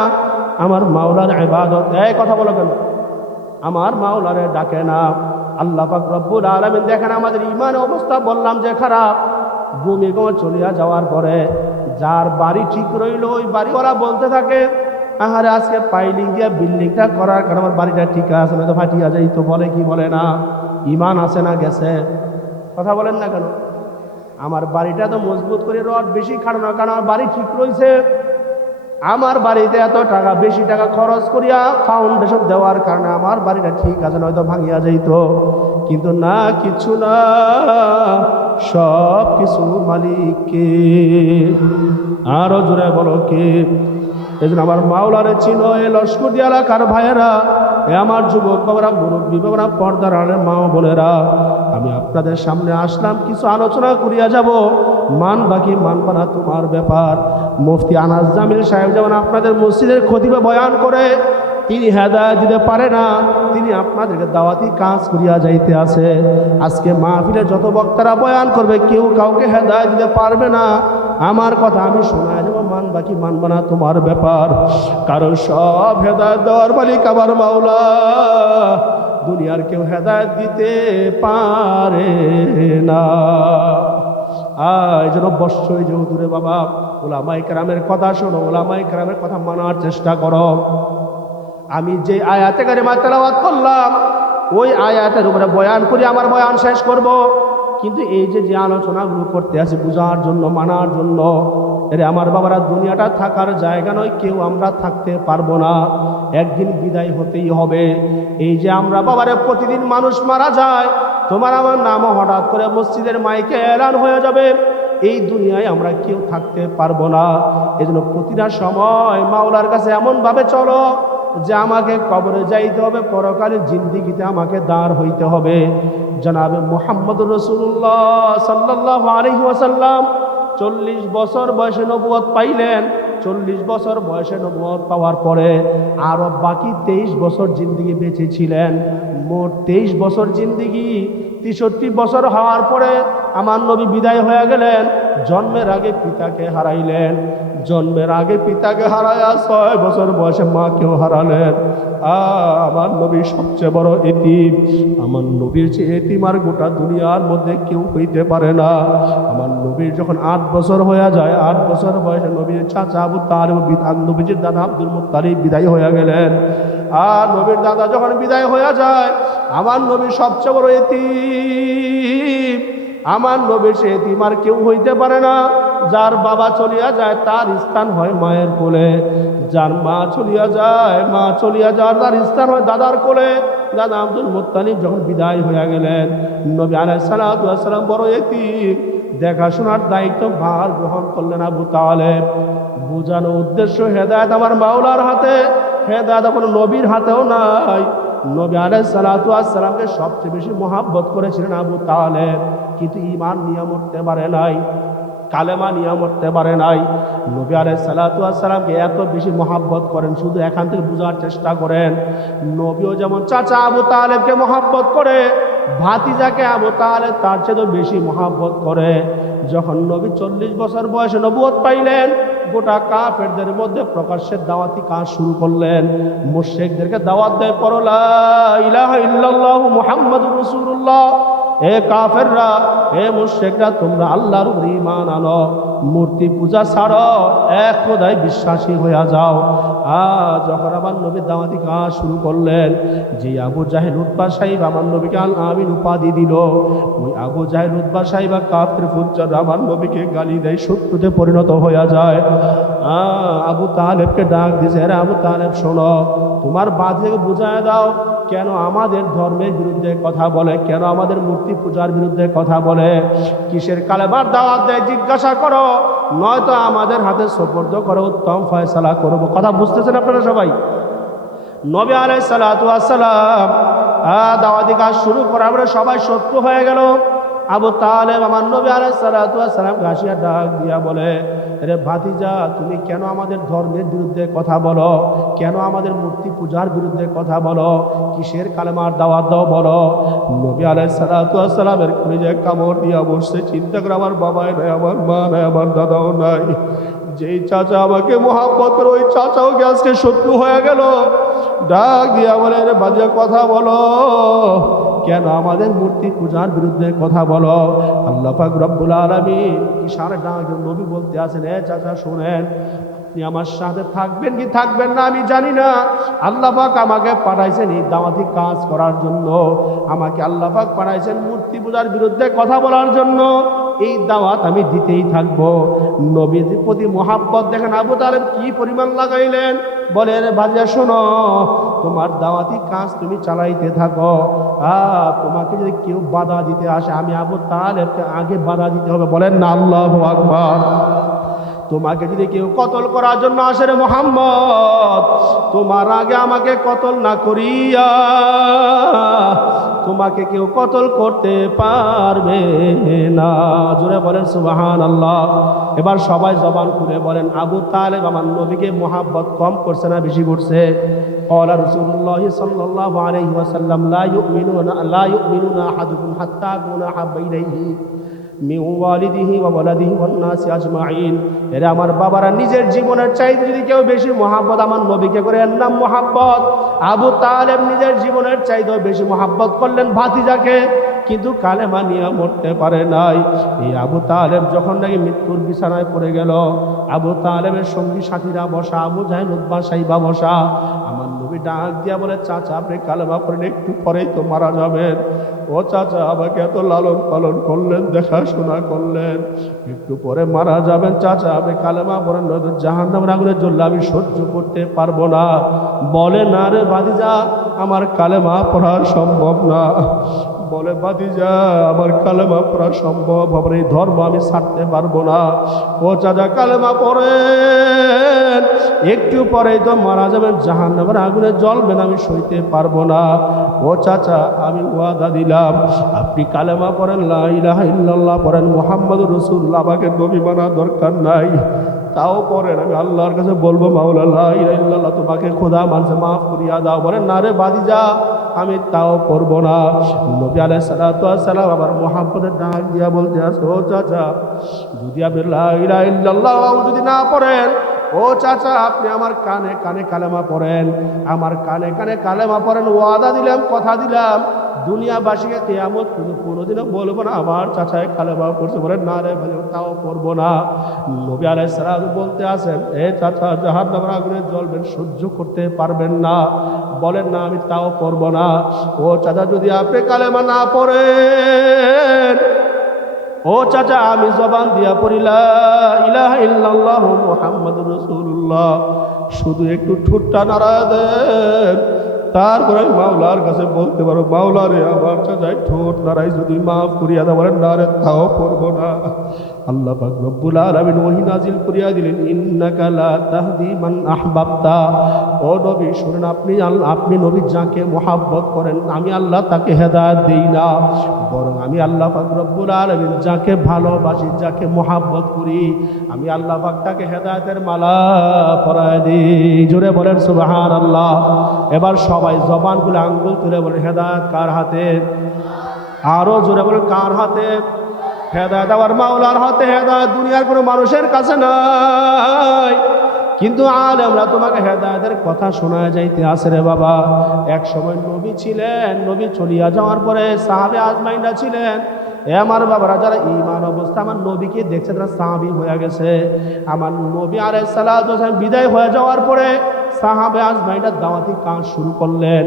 আমার মাওলার ইবাদত, এই কথা বলো কেন, আমার মাওলারে ডাকে না। আল্লাহ পাক রব্বুল আলামিন দেখেন আমাদের ইমানের অবস্থা, বললাম যে খারাপ। ভূমিকম্প চলিয়া যাওয়ার পরে যার বাড়ি ঠিক রইল, ওই বাড়িওয়ালা বলতে থাকে, আহারে আজকে পাইলিং দিয়া বিল্ডিংটা করার কারণে আমার বাড়িটা ঠিক আছে, না তো ফাটিয়া যাই। তো বলে কি বলে না? ইমান আছে না গেছে? কথা বলেন না কেন? আমার বাড়িটা তো মজবুত করে রড বেশি খাটানো, কারণ আমার বাড়ি ঠিক রয়েছে। আমার বাড়িতে এত টাকা, বেশি টাকা খরচ করিয়া ফাউন্ডেশন দেওয়ার কারণে আমার বাড়িটা ঠিক আছে, নয়তো ভাঙিয়া যাইত। কিন্তু না, কিছু না, সব কিছু মালিক কে? আরো জোরে বলো কে? এই জন্য আমার মাওলারে চিনো, এ লস্কর এলাকার ভাইয়েরা, এ আমার যুবক বাবারা, মুরব্বী বাবারা, পর্দার আড়ালের মা বোনেরা, আমি আপনাদের সামনে আসলাম, কিছু আলোচনা করিয়া যাব। মান বাকি মানবা না তোমার ব্যাপার। মুফতি আনাস জামিল সাহেব যেমন আপনাদের মসজিদের খতিবে বয়ান করে তিনি হেদায়েত দিতে পারে না, তিনি আপনাদেরকে দাওয়াতি কাজ করিয়া যাইতে আছে। আজকে মাহফিলে যত বক্তারা বয়ান করবে কেউ কাউকে হেদায়েত দিতে পারবে না। আমার কথা আমি শোনায় দেবো, মানবা কি মানবা না তোমার ব্যাপার, কারণ সব হেদায়েত দেওয়ার মালিক আমার মাওলা। দুনিয়ার কেউ হেদায়েত দিতে পারে না। এই জন্য বর্ষই যে হুজুরে বাবা ওলামাই কেরামের কথা শোনো, ওলামাই কেরামের কথা মানার চেষ্টা করো। আমি যে আয়াতে কারিমা তেলাওয়াত করলাম ওই আয়াতের উপরে বয়ান করি, আমার বয়ান শেষ করব। কিন্তু এই যে যে আলোচনাগুলো করতে আছি বোঝার জন্য, মানার জন্য, এরে আমার বাবারা দুনিয়াটা থাকার জায়গা নয়, কেউ আমরা থাকতে পারবো না, একদিন বিদায় হতেই হবে। এই যে আমরা বাবারে প্রতিদিন মানুষ মারা যায়, তোমার আমার নামও হঠাৎ করে মসজিদের মাইকে এলান হয়ে যাবে, এই দুনিয়ায় আমরা কেউ থাকতে পারবো না। এজন্য প্রতিটা সময় মাওলার কাছে এমনভাবে চলো যে আমাকে কবরে যাইতে হবে, পরকালের জিন্দিগিতে আমাকে দাঁড় হইতে হবে। জনাবে মুহাম্মদুর রাসূলুল্লাহ সাল্লাল্লাহু আলাইহি ওয়াসাল্লাম 40 বছর বয়সে নবুয়ত পাইলেন। 40 বছর বয়সে নবুয়ত পাওয়ার পরে আরো বাকি 23 বছর জিন্দিগি বেঁচে ছিলেন। মোট 23 বছর জিন্দিগি। 63 বছর হওয়ার পরে আমার নবী বিদায় হয়ে গেলেন। জন্মের আগে পিতাকে হারাইলেন, জন্মের আগে পিতাকে হারায়া 6 বছর বয়সে মাকেও হারালেন। আমার নবী সবচেয়ে বড় এতিম। আমার নবীর চেয়ে এতিম আর গোটা দুনিয়ার মধ্যে কেউ হইতে পারে না। আমার নবীর যখন 8 বছর হয়ে যায়, 8 বছর বয়সে নবীর চাচা আবু তালেব, নবীজির দাদা আব্দুল মুত্তালিব বিদায় হয়ে গেলেন। আর নবীর দাদা যখন বিদায় হয়ে যায়, আমার নবী সবচেয়ে বড় এতিম। আমার নবীর সে এতিম আর কেউ হইতে পারে না। যার বাবা চলিয়া যায় তার স্থান হয় মায়ের কোলে, যার মা চলিয়া যায়, মা চলিয়া যাওয়ার তার স্থান হয় দাদার কোলে। দাদা আব্দুল মুত্তালিব যখন বিদায় হয়ে গেলেন, নবী আলাইহিস সালাতু ওয়াস সালাম বড় এতিম। দেখাশোনার দায়িত্ব ভার গ্রহণ করলেন আবু তালেব। বোঝানো উদ্দেশ্য হেদায়েত আমার মাওলার হাতে, হেদায়েত কোনো নবীর হাতেও নাই। নবী আলাইহিস সালাতু ওয়াস সালামকে সবচেয়ে বেশি মহব্বত করেছিলেন আবু তালেব, কিন্তু ঈমান নিয়ে মরতে পারে নাই, কালেমা নিয়ে মরতে পারে নাই। নবী আলাইহিস সালাতু ওয়াস সালামকে এত বেশি মহব্বত করেন, শুধু এখান থেকে বোঝার চেষ্টা করেন। নবীও যেমন চাচা আবু তালেবকে মহব্বত করে, ভাতিজাকে আবু তালেব তার চেয়ে বেশি মহব্বত করে। যখন নবী 40 বছর বয়সে নবুয়ত পাইলেন, গোটা কাফেরদের মধ্যে প্রকাশ্যে দাওয়াতি কাজ শুরু করলেন। মুশরিকদেরকে দাওয়াত দেয়, পড়ো লা ইলাহা ইল্লাল্লাহু মুহাম্মাদুর রাসূলুল্লাহ। এ কাফেররা, এ মুশরিকরা, তোমরা আল্লাহর উপর ঈমান আনো, মূর্তি পূজা ছাড়ো, এক খোদায় বিশ্বাসী হয়ে যাও। যখন আমার নবী দাওয়াতি কাজ শুরু করলেন, যে আবু জাহেল উতবা সাহিব আমার নবীকে আল আমিন উপাধি দিল, ওই আবু জাহেল উতবা সাহিব কাফের ফুজ্জার আমার নবীকে গালি দেয়, শত্রুতে পরিণত হয়ে যায়। আবু তালেবকে ডাক দিয়েছে, আরে আবু তালেব শোনো, তোমার বাদীকে বুঝায় দাও কেন আমাদের ধর্মের বিরুদ্ধে কথা বলে, কেন আমাদের মূর্তি পূজার বিরুদ্ধে কথা বলে, কিসের কালেমার দাওয়াত দেয় জিজ্ঞাসা করো, নয়তো আমাদের হাতে সুপর্দ করো, উত্তম ফয়সালা করবো। কথা বুঝতেছেন আপনারা সবাই? নবী আলাইহিস সালাতু ওয়াস সালাম দাওয়াতি কাজ শুরু করার পরে সবাই শত্রু হয়ে গেল। আবু তালেব আমার নবী আলাইহিস সালাতু ওয়াস সালাম হাসিয়া ডাক দিয়া বলে, আরে ভাতিজা, তুমি কেন আমাদের ধর্মের বিরুদ্ধে কথা বলো, কেন আমাদের মূর্তি পূজার বিরুদ্ধে কথা বলো, কিসের কালেমার দাওয়াত দাও বলো। নবী আলাইহিস সালাতু ওয়াস সালামের কলিজে কামড় দিয়া বসছে, চিন্তা করে আমার বাবাই নাই, আমার মা নাই, আমার দাদাও নাই, যেই চাচা আমাকে মহব্বত করে ওই চাচাও আজকে শত্রু হয়ে গেল। ডাক দিয়া বলে, রে বাজে কথা বলো, কেন আমাদের মূর্তি পূজার বিরুদ্ধে কথা বলো। আল্লাহ পাক রব্বুল আলামিন ইশারা ডাক নবী বলতে আছেন, এ চাচা শুনেন, আপনি আমার সাথে থাকবেন কি থাকবেন না আমি জানি না। আল্লাহ পাক আমাকে পাঠাইছেন এই দাওয়াতি কাজ করার জন্য, আমাকে আল্লাহ পাক পাঠাইছেন মূর্তি পূজার বিরুদ্ধে কথা বলার জন্য। এই দাওয়াত আমি দিতেই থাকবো। নবীর প্রতি মহাব্বত দেখেন আবু তালেব কি পরিমাণ লাগাইলেন। বলে, রে ভাইয়া শোনো, তোমার দাওয়াতি কাজ তুমি চালাইতে থাকো, তোমাকে যদি কেউ বাধা দিতে আসে, আমি আবু তালেবকে আগে বাধা দিতে হবে। বলেন না আল্লাহু আকবার। তোমাকে যদি কেউ কতল করার জন্য আসে, রে মুহাম্মদ, তোমার আগে আমাকে কতল না করিয়া তোমাকে কেউ কতল করতে পারবে না। জোরে বলেন সুবহানাল্লাহ। এবার সবাই জবান খুলে বলেন, আবু তালেব আমার নবীকে মহাব্বত কম করছে না বেশি করছে? قال رسول الله صلى الله عليه وسلم لا يؤمنون أحدكم حتى أكون أحب إليه من والده وولده والناس أجمعين। এরা আমার বাবারা, নিজের জীবনের চাইতে যদি কেউ বেশি মহাব্বত আমার নবীকে করে, এর নাম মহাব্বত। আবু তালেব নিজের জীবনের চাইতেও বেশি মহাব্বত করলেন ভাতিজাকে, কিন্তু কালেমা নিয়ে মরতে পারে নাই। এই আবু তালেব যখন নাকি মৃত্যুর বিছানায় পড়ে গেল, আবু তালেবের সঙ্গী সাথীরা বসা, আবু জাহেল উতবা সাইবা বসা, আমার নবী ডাক দিয়া বলে, চাচা আপনি কালেমা পড়েন, একটু পরেই তো মারা যাবেন। ও চাচা, আমাকে এত লালন পালন করলেন, দেখাশোনা করলেন, একটু পরে মারা যাবেন, চাচা আপনি কালেমা পড়েন, নয়তো জাহান্নামের আগুনে জ্বললে আমি সহ্য করতে পারবো না। বলে, না রে ভাতিজা, আমার কালেমা পড়া সম্ভব না। বলে, ভাতিজা আমার কালেমা পড়া সম্ভব হবে না, এই ধর্ম আমি ছাড়তে পারবো না। ও চাচা কালেমা পড়েন, একটু পরেই তো মারা যাবেন, জাহান্নামের আগুনে জ্বলবেন, আমি সইতে পারবো না। ও চাচা, আমি ওয়াদা দিলাম, আপনি কালেমা পড়েন, লা ইলাহা ইল্লাল্লাহ পড়েন, মুহাম্মাদুর রাসূলুল্লাহ, আমাকে নবী মানা দরকার নাই, তাও পড়েন, আমি আল্লাহর কাছে বলবো, মাওলা লা ইলাহা ইল্লাল্লাহ তোমাকে খোদা মানছে, মাফ করিয়া দাও। বলেন, না রে ভাতিজা, আমি তাও পড়বো না। নবী আলাইহিস সালাতু ওয়াস সালাম আবার মুহাম্মদের ডাক দিয়া বলতে আছে, ও চাচা, যদি আপনি লা ইলাহা ইল্লাল্লাহ যদি না পড়েন, ও চাচা আপনি আমার কানে কানে কালেমা পড়েন, আমার কানে কানে কালেমা পড়েন, ওয়াদা দিলাম, কথা দিলাম, দুনিয়াবাসীকে কিয়ামত কোনোদিনও বলবো না আমার চাচায় কালেমা পড়ছে। বলেন, না রে ভাই, তাও পড়বো না। নবী আলাইহিস সালাম বলতে আছেন, এ চাচা জাহান্নামের আগুনে জ্বলবেন, সহ্য করতে পারবেন না। বলেন, না আমি তাও পড়বো না। ও চাচা, যদি আপনি কালেমা না পড়েন, ও চাচা আমি জবান দিয়া পড়ি লা ইলাহা ইল্লাল্লাহু মুহাম্মাদুর রাসূলুল্লাহ, শুধু একটু ঠোঁটটা নাড়া দেন, তারপরে আমি মাওলার কাছে বলতে পারো, মাওলা রে আমার চাচাই ঠোঁট নাড়াই যদি মাফ করিয়া দাও। বলেন, না রে তাও পড়বো না। আল্লাহ পাক রব্বুল আলামিন ওহী নাজিল করিয়া দিলেন, ইন্নাকা লা তাহদি মান আহবাবতা। ও নবী শুনেন, আপনি নবী যাকে মহাব্বত করেন, আমি আল্লাহ তাকে হেদায়েত দেই না, বরং আমি আল্লাহ পাক রব্বুল আলামিন যাকে ভালোবাসি, যাকে মহাব্বত করি, আমি আল্লাহ পাক তাকে হেদায়েতের মালা পরায় দিই। জোরে বলেন সুবহানাল্লাহ। এবার সবাই জবানগুলো আঙ্গুল তুলে বলেন, হেদায়েত কার হাতে? আরো জোরে বলেন, কার হাতে? হেদায়েত আমার মাওলার হাতে। হেদায়েত দুনিয়ার কোনো মানুষের কাছে নাই। কিন্তু আলেমরা তোমাকে হেদায়েতের কথা শোনা যাইতে আছে রে বাবা। এক সময় নবী ছিলেন, নবী চলিয়া যাওয়ার পরে সাহাবে আজমাইনরা ছিলেন। এ আমার বাবারা, যারা ঈমান অবস্থা আমার নবীকে দেখছে, তারা সাহাবী হয়ে গেছে। আমার নবী আলাইহিস সালাতু ওয়াস সালাম বিদায় হয়ে যাওয়ার পরে সাহাবে আজমাইনরা দাওয়াতি কাজ শুরু করলেন।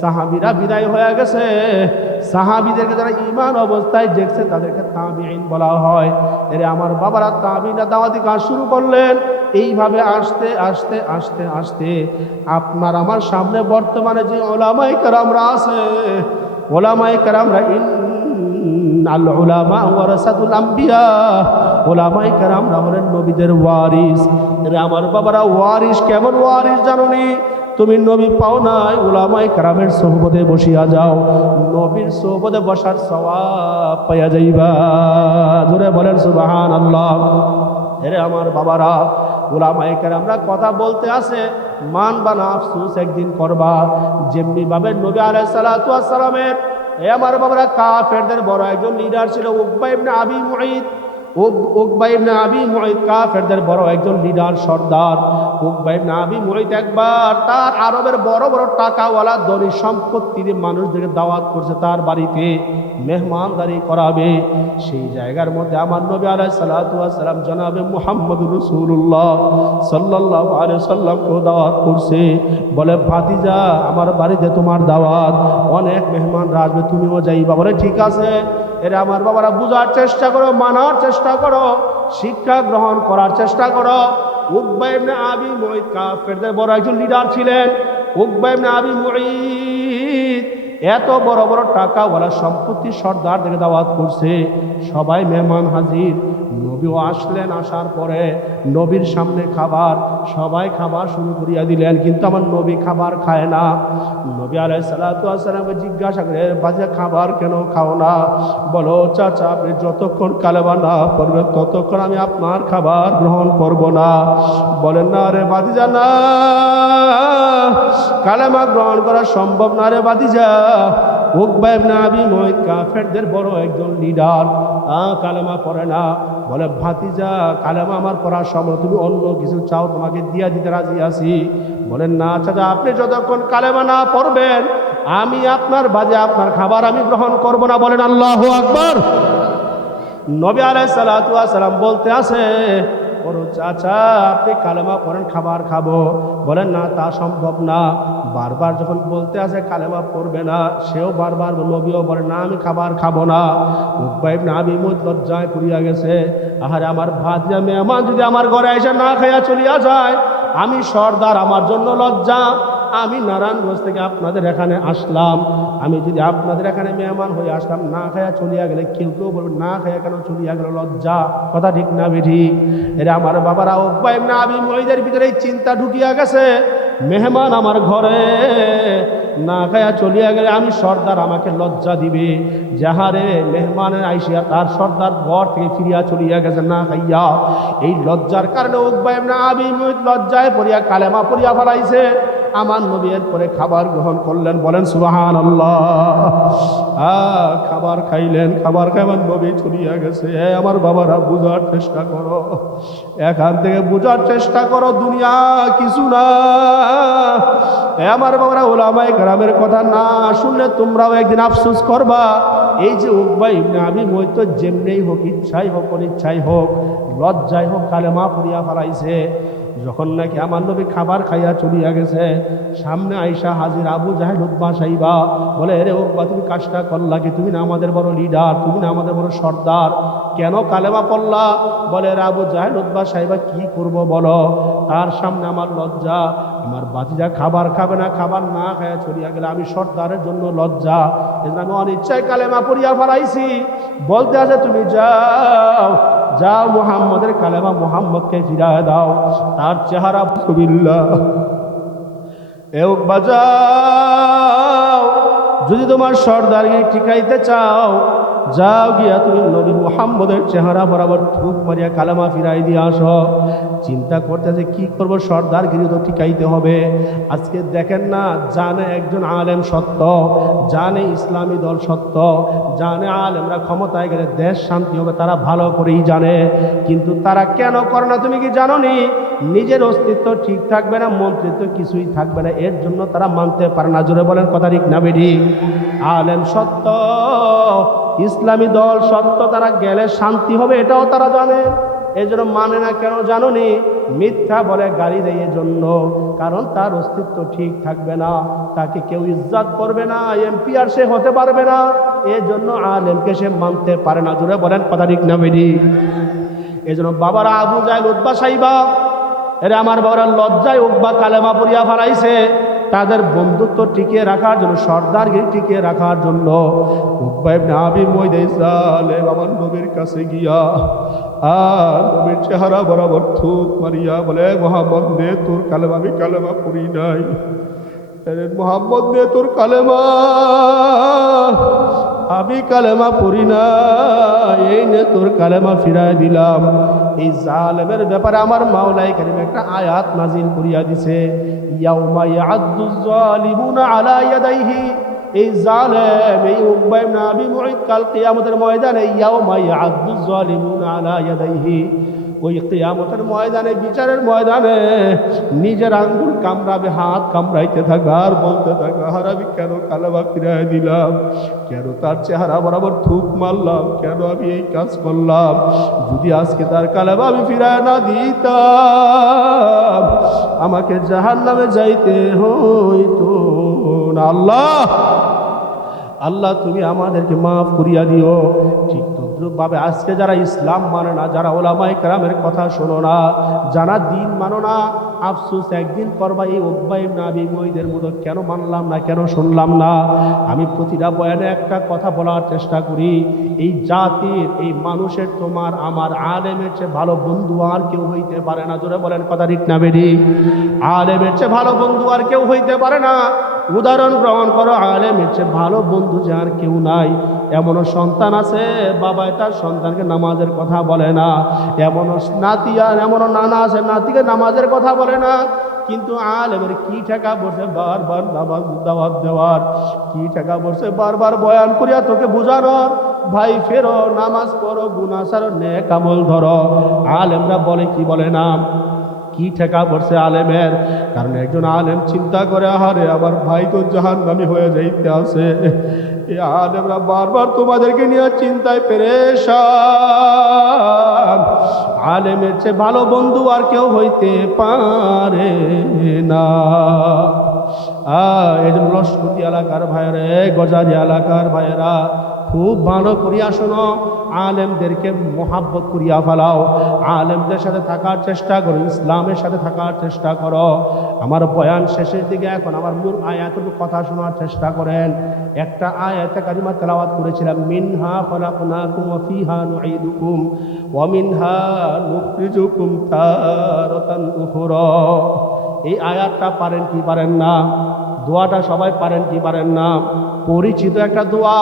সাহাবীরা বিদায় হয়ে গেছে, সাহাবীদেরকে যারা ঈমান অবস্থায় দেখছে তাদেরকে তাবিঈন বলা হয়। এর আমার বাবারা, তাবিঈনরা দাওয়াতি কাজ শুরু করলেন। এইভাবে আস্তে আস্তে আস্তে আস্তে আপনার আমার সামনে বর্তমানে যে উলামায়ে কেরামরা আছে, উলামায়ে কেরামরা আল উলামা ওয়ারাসাতুল আম্বিয়া, উলামায়ে কেরামরা হলেন নবীদের ওয়ারিস। এর আমার বাবারা, ওয়ারিস কেমন ওয়ারিস জানোনি? তুমি নবী পাও নাই, উলামায়ে কেরামের সোহবতে বসিয়া যাও, নবীর সোহবতে বসার সওয়াব পাইয়া যাইবা। জোরে বলেন সুবহানাল্লাহ। এরে আমার বাবারা, উলামায়ে কেরামরা কথা বলতে আছে, মানবা না আফসোস একদিন করবা। যেমনি ভাবে নবী আলাইহিস সালাতু ওয়াস সালামের এ আমার বাবারা কাফেরদের বড় একজন লিডার ছিল উকবা ইবনে আবি মুঈত। উকবা ইবনে আবি মুঈত কাফেরদের বড় একজন লিডার, সর্দার। উকবা ইবনে আবি মুঈত একবার তার আরবের বড় বড় টাকাওয়ালা ধনী সম্পত্তির মানুষদেরকে দাওয়াত করছে তার বাড়িতে মেহমানদারি করাবে। সেই জায়গার মধ্যে আমার নবী আলাইহিস সালাতু ওয়াস সালাম জনাবে মুহাম্মদুর রাসূলুল্লাহ সাল্লাল্লাহু আলাইহি সাল্লামকে দাওয়াত করছে। বলে, ভাতিজা আমার বাড়িতে তোমার দাওয়াত, অনেক মেহমানরা আসবে, তুমিও যাইবা। বলে, ঠিক আছে। এরা আমার বাবারা, বুঝার চেষ্টা করো, মানার চেষ্টা করো, শিক্ষা গ্রহণ করার চেষ্টা করো। উকবা ইবনে আবি মুঈত কাফেরদের বড় একজন লিডার ছিলেন। উকবা ইবনে আবি মুঈত এত বড় বড় টাকাওয়ালা সম্পত্তি সর্দারদেরকে দাওয়াত করছে, সবাই মেহমান হাজির। নবীও আসলেন, আসার পরে নবীর সামনে খাবার, সবাই খাবার শুরু করিয়া দিলেন, কিন্তু আমার নবী খাবার খায় না। নবী আলাইহিস সালাতু ওয়াস সালামকে জিজ্ঞাসা করে, বাজে খাবার কেন খাও না? বলো, চাচা আপনি যতক্ষণ কালেমা না পড়বেন ততক্ষণ আমি আপনার খাবার গ্রহণ করব না। বলেন, না রে ভাতিজা না, কালেমা গ্রহণ করা সম্ভব না রে ভাতিজা। উকবা ইবনে আবি মুঈত কাফেরদের বড় একজন লিডার, কালেমা পড়ে না। বলে ভাতিজা কালেমা আমার পড়া সম্ভব, তুমি অন্য কিছু চাও তোমাকে দিয়া দিতে রাজি আছি। বলেন না চাচা, আপনি যতক্ষণ কালেমা না পড়বেন আমি আপনার বাজে আপনার খাবার আমি গ্রহণ করব না। বলেন আল্লাহু আকবার। নবী আলাইহিস সালাতু ওয়াস সালাম বলতে আছে, বড় চাচা আপনি কালেমা পড়েন খাবার খাবো। বলেন না তা সম্ভব না। বারবার যখন বলতে আছে কালেমা পড়বে না, সেও বারবার নবীও বলে না আমি খাবার খাবো না। উকবা ইবনে আবি মুঈত লজ্জায় পুড়িয়া গেছে। আহারে আমার ভাতিজা মেহমান যদি আমার ঘরে এসে না খাইয়া চলিয়া যায়, আমি সর্দার, আমার জন্য লজ্জা। আমি নারায়ণগঞ্জ থেকে আপনাদের এখানে আসলাম, আমি যদি আপনাদের এখানে মেহমান হয়ে আসলাম, না খায়া চলিয়া গেলে কেউ কেউ বলবে না খায়া কেন চলিয়া গেল, লজ্জা। কথা ঠিক না বেঠিক? এরা আমার বাবারা উকবা ইবনে আবি মুঈতের ভিতরে চিন্তা ঢুকিয়া গেছে, মেহমান আমার ঘরে না খায়া চলিয়া গেলে আমি সর্দার, আমাকে লজ্জা দিবে। যাহারে মেহমানের আইসিয়া তার সর্দার ঘর থেকে ফিরিয়া চলিয়া গেছে না খাইয়া, এই লজ্জার কারণে উকবা ইবনে আবি মুঈত লজ্জায় পড়িয়া কালেমা পড়িয়া ফেলাইছে। আমার নবী এর পরে খাবার গ্রহণ করলেন। বলেন সুবহানাল্লাহ। খাবার খাইলেন, খাবার খাইবার নবী চলিয়া গেছে। আমার বাবারা বুঝার চেষ্টা করো, এখান থেকে বুঝার চেষ্টা করো, দুনিয়া কিছু না। আমার বাবারা উলামায়ে কেরামের কথা না শুনলে তোমরাও একদিন আফসোস করবা। এই যে উকবা ইবনে আবি মুঈত যেমনেই হোক, ইচ্ছাই হোক অনিচ্ছাই হোক, লজ্জায় হোক কালেমা পড়িয়া ফেলাইছে। যখন নাকি আমার নবী খাবার খাইয়া চলিয়া গেছে, সামনে আইসা হাজির আবু জাহেল উতবা সাইবা। বলে রে উকবা তুমি কাজটা করলা কি? তুমি না আমাদের বড় লিডার, তুমি না আমাদের বড় সর্দার, কেন কালেমা পড়লা? বলে রে আবু জাহেল উতবা সাইবা কি করব বলো, তার সামনে আমার লজ্জা। আমার বাতিজা খাবার খাবে না, খাবার না খাইয়া চলিয়া গেলে আমি সর্দারের জন্য লজ্জা, এই জন্য আমি অনিচ্ছায় কালেমা পড়িয়া ফেলাইছি। বলতে আছে তুমি যাও যাও মুহাম্মদের কালেমা মুহাম্মদকে ফিরায় দাও, তার চেহারা বিল্লাহ। এ উকবা যাও, যদি তোমার সর্দারকে টিকাইতে চাও যাও গিয়া তুমি নবী মুহাম্মদের চেহারা বরাবর থুক মারিয়া কালেমা ফিরাই দিয়ে আসো। চিন্তা করতেছে কি করব, সর্দারগিরি তো টিকাইতে হবে। আজকে দেখেন না, জানে একজন আলেম সত্য, জানে ইসলামী দল সত্য, জানে আলেমরা ক্ষমতায় গেলে দেশ শান্তি হবে, তারা ভালো করেই জানে, কিন্তু তারা কেন করে না তুমি কি জানো নি? নিজের অস্তিত্ব ঠিক থাকবে না, মন্ত্রিত্ব কিছুই থাকবে না, এর জন্য তারা মানতে পারে না। জোরে বলেন কথা ঠিক না বেঠিক? আলেম সত্য, ইসলামী দল সত্য, তারা গেলে শান্তি হবে এটাও তারা জানে, এই জন্য মানে না। কেন জানো নি? মিথ্যা বলে গালি দেয় জন্য, কারণ তার অস্তিত্ব ঠিক থাকবে না, তাকে কেউ ইজ্জত করবে না, এমপি আর সে হতে পারবে না, এই জন্য আলেমকে সে মানতে পারে না। জোরে বলেন কথা ঠিক না বেঠিক? এই জন্য বাবারা আবু জাহেল উতবা সাইবা, এরা আমার বাবারা লজ্জায় উকবা কালেমা পড়িয়া ফেলাইছে। তাদের বন্ধুত্ব টিকিয়ে রাখার জন্য, সর্দারগিরি টিকিয়ে রাখার জন্য উকবা ইবনে আবি মুঈত আমার নবীর কাছে গিয়া নবীর চেহারা বরাবর থুক মারিয়া বলে, মুহাম্মদ নে তোর কালেমা, আমি কালেমা পড়ি নাই। মুহাম্মদ নে তোর কালেমা, আমি কালেমা পড়ি না, এই নে তোর কালেমা ফিরাই দিলাম। এই জালেমের ব্যাপারে আমার মাওলাই কারীম একটা আয়াত নাজিল করিয়া দিছে, ইয়াউমা ইয়া'আদ্দুজ জালিমুনা আলা ইয়াদাইহি। এই জালেম, এই উকবা ইবনে আবি মুঈত কাল কিয়ামতের ময়দানে, ইয়াউমা ইয়া'আদ্দুজ জালিমুনা আলা ইয়াদাইহি, ওই কিয়ামতের ময়দানে, বিচারের ময়দানে নিজের আঙ্গুল কামড়াবে, হাত কামড়াইতে থাকবে আর বলতে থাকবে, আমি কেন কালেমা ফিরাই দিলাম, কেন তার চেহারা বরাবর থুক মারলাম, কেন আমি এই কাজ করলাম, যদি আজকে তার কালেমা আমি ফিরাই না দিতাম আমাকে জাহান্নামে যাইতে হইতো না। আল্লাহ আল্লাহ তুমি আমাদেরকে মাফ করিয়া দিও। ঠিক তদ্রূপভাবে আজকে যারা ইসলাম মানে না, যারা ওলামায়ে কেরামের কথা শোনো না, যারা দিন মানো না, আফসোস একদিন করবা এই উকবা ইবনে আবি মুঈতের মতো কেন মানলাম না, কেন শুনলাম না। আমি প্রতিটা বয়ানে একটা কথা বলার চেষ্টা করি, এই জাতির, এই মানুষের তোমার আমার আলেমের চেয়ে ভালো বন্ধু আর কেউ হইতে পারে না। জোরে বলেন কথা ঠিক না বেঠিক? আলেমের চেয়ে ভালো বন্ধু আর কেউ হইতে পারে না। উদাহরণ গ্রহণ করো, আলেমের চেয়ে ভালো বন্ধু যে আর কেউ নাই। এমনও সন্তান আছে বাবাই তার সন্তানকে নামাজের কথা বলে না, এমনও নাতি আর এমনও নানা আছে নাতিকে নামাজের কথা বলে না। কিন্তু আলেমের কি ঠেকা বসে বারবার নামাজ দাওয়াত দেওয়ার, কি ঠেকা বসে বারবার বয়ান করিয়া তোকে বুঝানোর, ভাই ফেরো, নামাজ পড়ো, গুনাহ ছাড়ো, নেক আমল ধরো। আলেমরা বলে কি বলে না? কি ঠেকা পড়ছে আলেমের? কারণ একজন আলেম চিন্তা করে, আহারে আমার ভাই তো জাহান্নামী হয়ে যাইতে আছে। এই আলেমরা বারবার তোমাদেরকে নিয়ে চিন্তায় পেরেশান। আলেমের চেয়ে ভালো বন্ধু আর কেউ হইতে পারে না। এই জন্য লস্করী এলাকার ভাইয়েরা, গজারি এলাকার ভাইয়েরা, খুব ভালো করিয়া শোনো, আলেমদেরকে মোহাব্বত করিয়া ফেলাও, আলেমদের সাথে থাকার চেষ্টা করো, ইসলামের সাথে থাকার চেষ্টা করো। আমার বয়ান শেষের দিকে এখন আমার মূল আয়াতের কথা শোনার চেষ্টা করেন। একটা আয়াতে কারিমা তেলাওয়াত করেছিলাম, মিনহা খলাকনাকুম ওয়া ফিহা নুঈদুকুম ওয়া মিনহা নুখরিজুকুম তারাতান উখরা। এই আয়াতটা পারেন কি পারেন না? দোয়াটা সবাই পারেন কি পারেন না? পরিচিত একটা দোয়া।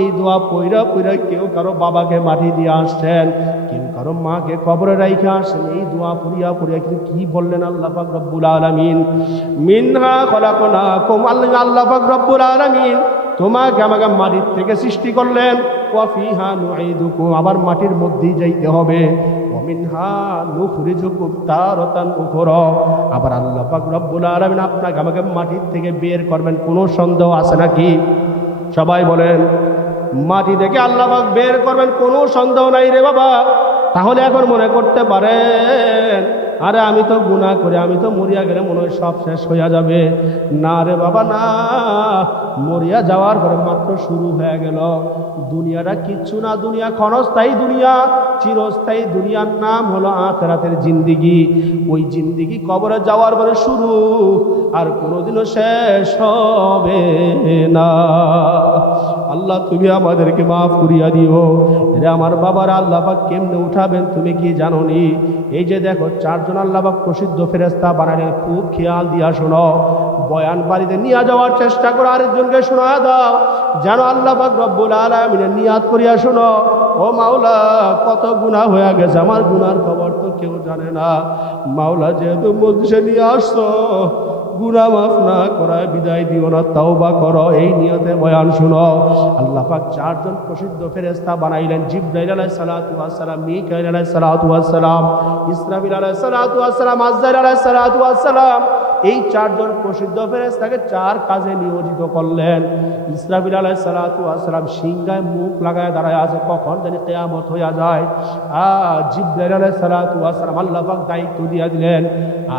এই দোয়া পইরা পইরা কেউ কারো বাবাকে মাটি দিয়ে আসছেন, কেউ কারো মাকে কবরে রাইখা আসছেন। এই দোয়া পড়িয়া পড়িয়া কিন্তু কি বললেন আল্লাহ পাক রব্বুল আলামিন? মিনহা খলাকনাকুম, আল্লাহ পাক রব্বুল আলামিন তোমাকে আমাকে মাটির থেকে সৃষ্টি করলেন, ওয়া ফিহা নুঈদুকুম, আবার মাটির মধ্যেই যাইতে হবে, ওয়া মিনহা নুখরিজুকুম তারাতান উখরা, আবার আল্লাহ পাক রব্বুল আলামিন আপনাকে আমাকে মাটির থেকে বের করবেন। কোনো সন্দেহ আছে নাকি? সবাই বলেন, মাটি থেকে আল্লাহ পাক বের করবেন, কোনো সন্দেহ নাই রে বাবা। তাহলে এখন মনে করতে পারেন, আরে আমি তো গুনাহ করে, আমি তো মরিয়া গেলে মনে হয় সব শেষ হইয়া যাবে। না রে বাবা না, মরিয়া যাওয়ার পরে মাত্র শুরু হয়ে গেল। দুনিয়াটা কিচ্ছু না, দুনিয়া ক্ষণস্থায়ী দুনিয়া, চিরস্থায়ী দুনিয়ার নাম হলো আখিরাতের জিন্দিগি। ওই জিন্দিগি কবরে যাওয়ার পরে শুরু, আর কোনোদিনও শেষ হবে না। আল্লাহ তুমি আমাদেরকে মাফ করিয়া দিও রে আমার বাবার। আল্লাহ পাক কেমনে উঠাবেন তুমি কি জানো নি? এই যে দেখো, চারজন আল্লাহ পাক প্রসিদ্ধ ফেরেশতা বানালেন, খুব খেয়াল দিয়া শোনো। বয়ান বাড়িতে নিয়ে যাওয়ার চেষ্টা করো, আরেকজনকে শোনা দাও, যেন আল্লাহ পাক রব্বুল আলামিনের নিয়াত করিয়া শোনো, ও মাওলা কত গুনাহ হয়ে গেছে, আমার গুনার খবর তো কেউ জানে না। মাওলা যেহেতু মজলিসে নিয়ে আসছো, গুনাহ মাফ না করায় বিদায় দিও না, তাওবা করো, এই নিয়তে বয়ান শুনো। আল্লাহ পাক চারজন প্রসিদ্ধ ফেরেশতা বানাইলেন, জিবরাইল আলাইহিস সালাতু ওয়াস সালাম, মিকাইল আলাইহিস সালাতু ওয়াস সালাম, ইসরাফিল আলাইহিস সালাতু ওয়াস সালাম, আজরাইল আলাইহিস সালাতু ওয়াস সালাম। এই চারজন প্রসিদ্ধ ফেরেশতাকে চার কাজে নিয়োজিত করলেন। ইসরাফিল আলাইহিস সালাতু ওয়াস সালাম সিংহায় মুখ লাগায় দাঁড়ায় আছে, কখন জানি কিয়ামত হইয়া যায়। জিবরাইল আলাইহিস সালাতু ওয়াস সালাম আল্লাহ পাক দায়িত্ব দিয়ে দিলেন,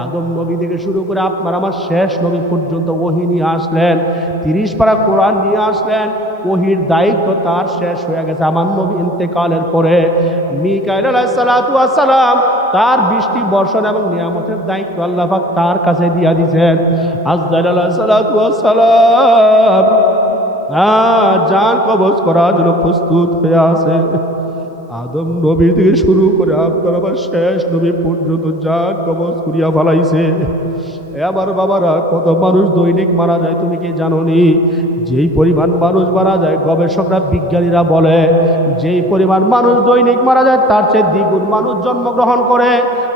আদম নবী থেকে শুরু করে আপনার আমার শেষ নবী পর্যন্ত ওহী নিয়ে আসলেন, 30 পারা কোরআন নিয়ে আসলেন। ওহীর দায়িত্ব তার শেষ হয়ে গেছে আমার নবী ইন্তেকালের পরে। মিকাইল আলাইহিস সালাতু ওয়াস সালাম তার বৃষ্টি বর্ষণ এবং নিয়ামতের দায়িত্ব আল্লাহ পাক তার কাছে দিয়া দিয়েছেন। আজরাইল আলাইহিস সালাতু ওয়াস সালাম জান কবজ করার জন্য প্রস্তুত হয়ে আছে। আদম নবী থেকে শুরু করে আপনার আবার শেষ নবী পর্যন্ত জান কবজ করিয়া ফেলাইছে। আমার বাবারা, কত মানুষ দৈনিক মারা যায় তুমি কি জানো নি? যেই পরিমাণ মানুষ মারা যায়, গবেষকরা বিজ্ঞানীরা বলে যেই পরিমাণ মানুষ দৈনিক মারা যায় তার চেয়ে দ্বিগুণ মানুষ জন্মগ্রহণ করে।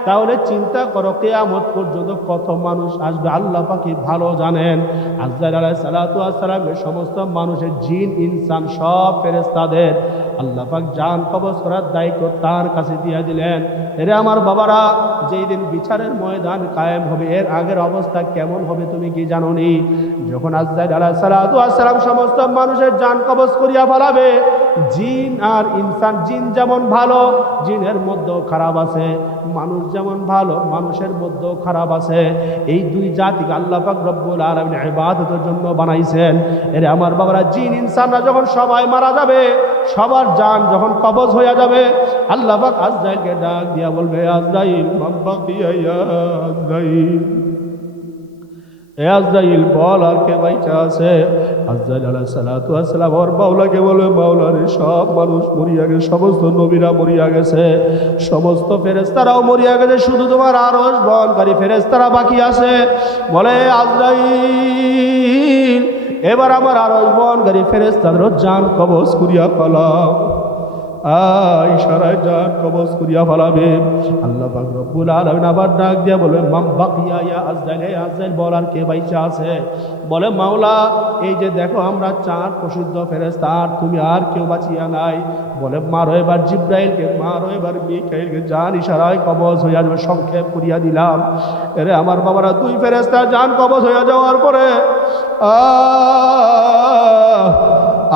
তাহলে চিন্তা করো কিয়ামত পর্যন্ত কত মানুষ আসবে, আল্লাহ পাকই ভালো জানেন। আজরাইল আলাইহিস সালাতু ওয়াস সালামের সমস্ত মানুষের, জিন ইনসান সব ফেরেশতাদের আল্লাহ পাক জান কবজ করার দায়িত্ব তার কাছে দিয়ে দিলেন। এরে আমার বাবারা, যেই দিন বিচারের ময়দান কায়েম হবে, এর আগের অবস্থা কেমন হবে তুমি কি জানো নি? যখন আজরাইল আলাইহিস সালাতু ওয়াস সালাম সমস্ত মানুষের জান কবজ করিয়া ফেলাবে, জিন আর ইনসান, জিন যেমন ভালো জিনের মধ্যেও খারাপ আছে, মানুষ যেমন ভালো মানুষের মধ্যেও খারাপ আছে। এই দুই জাতিকে আল্লাহ পাক রব্বুল আলামিন ইবাদতের জন্য বানাইছেন। এরে আমার বাবারা, জিন ইনসানরা যখন সবাই মারা যাবে, সবার জান যখন কবজ হয়ে যাবে, আল্লাহ পাক আজরাইলকে ডাক দিয়া বলবে, আজরাইল মাব্বাকিয়া ইয়া আজরাইল, এ আজরাইল বল আর কে বাইচা আছে? আজরাইল আলাইহিস সালাতু ওয়াস সালাম ওর মাওলাকে বলে, মাওলা রে সব মানুষ মরিয়া গেছে, সমস্ত নবীরা মরিয়া গেছে, সমস্ত ফেরেশতারাও মরিয়া গেছে, শুধু তোমার আরশ বহনকারী ফেরেশতারা বাকি আছে। বলে আজরাইল এবার আমার আরশ বহনকারী ফেরেশতাদের জান কবজ করিয়া ফেলাও। ইশারায় জান কবজ করিয়া ফেলাবে। আল্লাহ পাক রব্বুল আলামিন আবার ডাক দিয়া বলবে মাম বাকিয়া ইয়া আজরাইল, হে আজরাইল বল আর কে বাইচা আছে? বলে মাওলা এই যে দেখো আমরা 4 প্রসিদ্ধ ফেরেশতা, আর তুমি আর কেউ বাঁচিয়া নাই। বলে মারো এবার জিব্রাইলকে, মারো এবার মিকাইলকে, জান ইশারায় কবজ হইয়া যাবে। সংক্ষেপ করিয়া দিলাম। এরে আমার বাবারা 2 ফেরেশতা জান কবজ হইয়া যাওয়ার পরে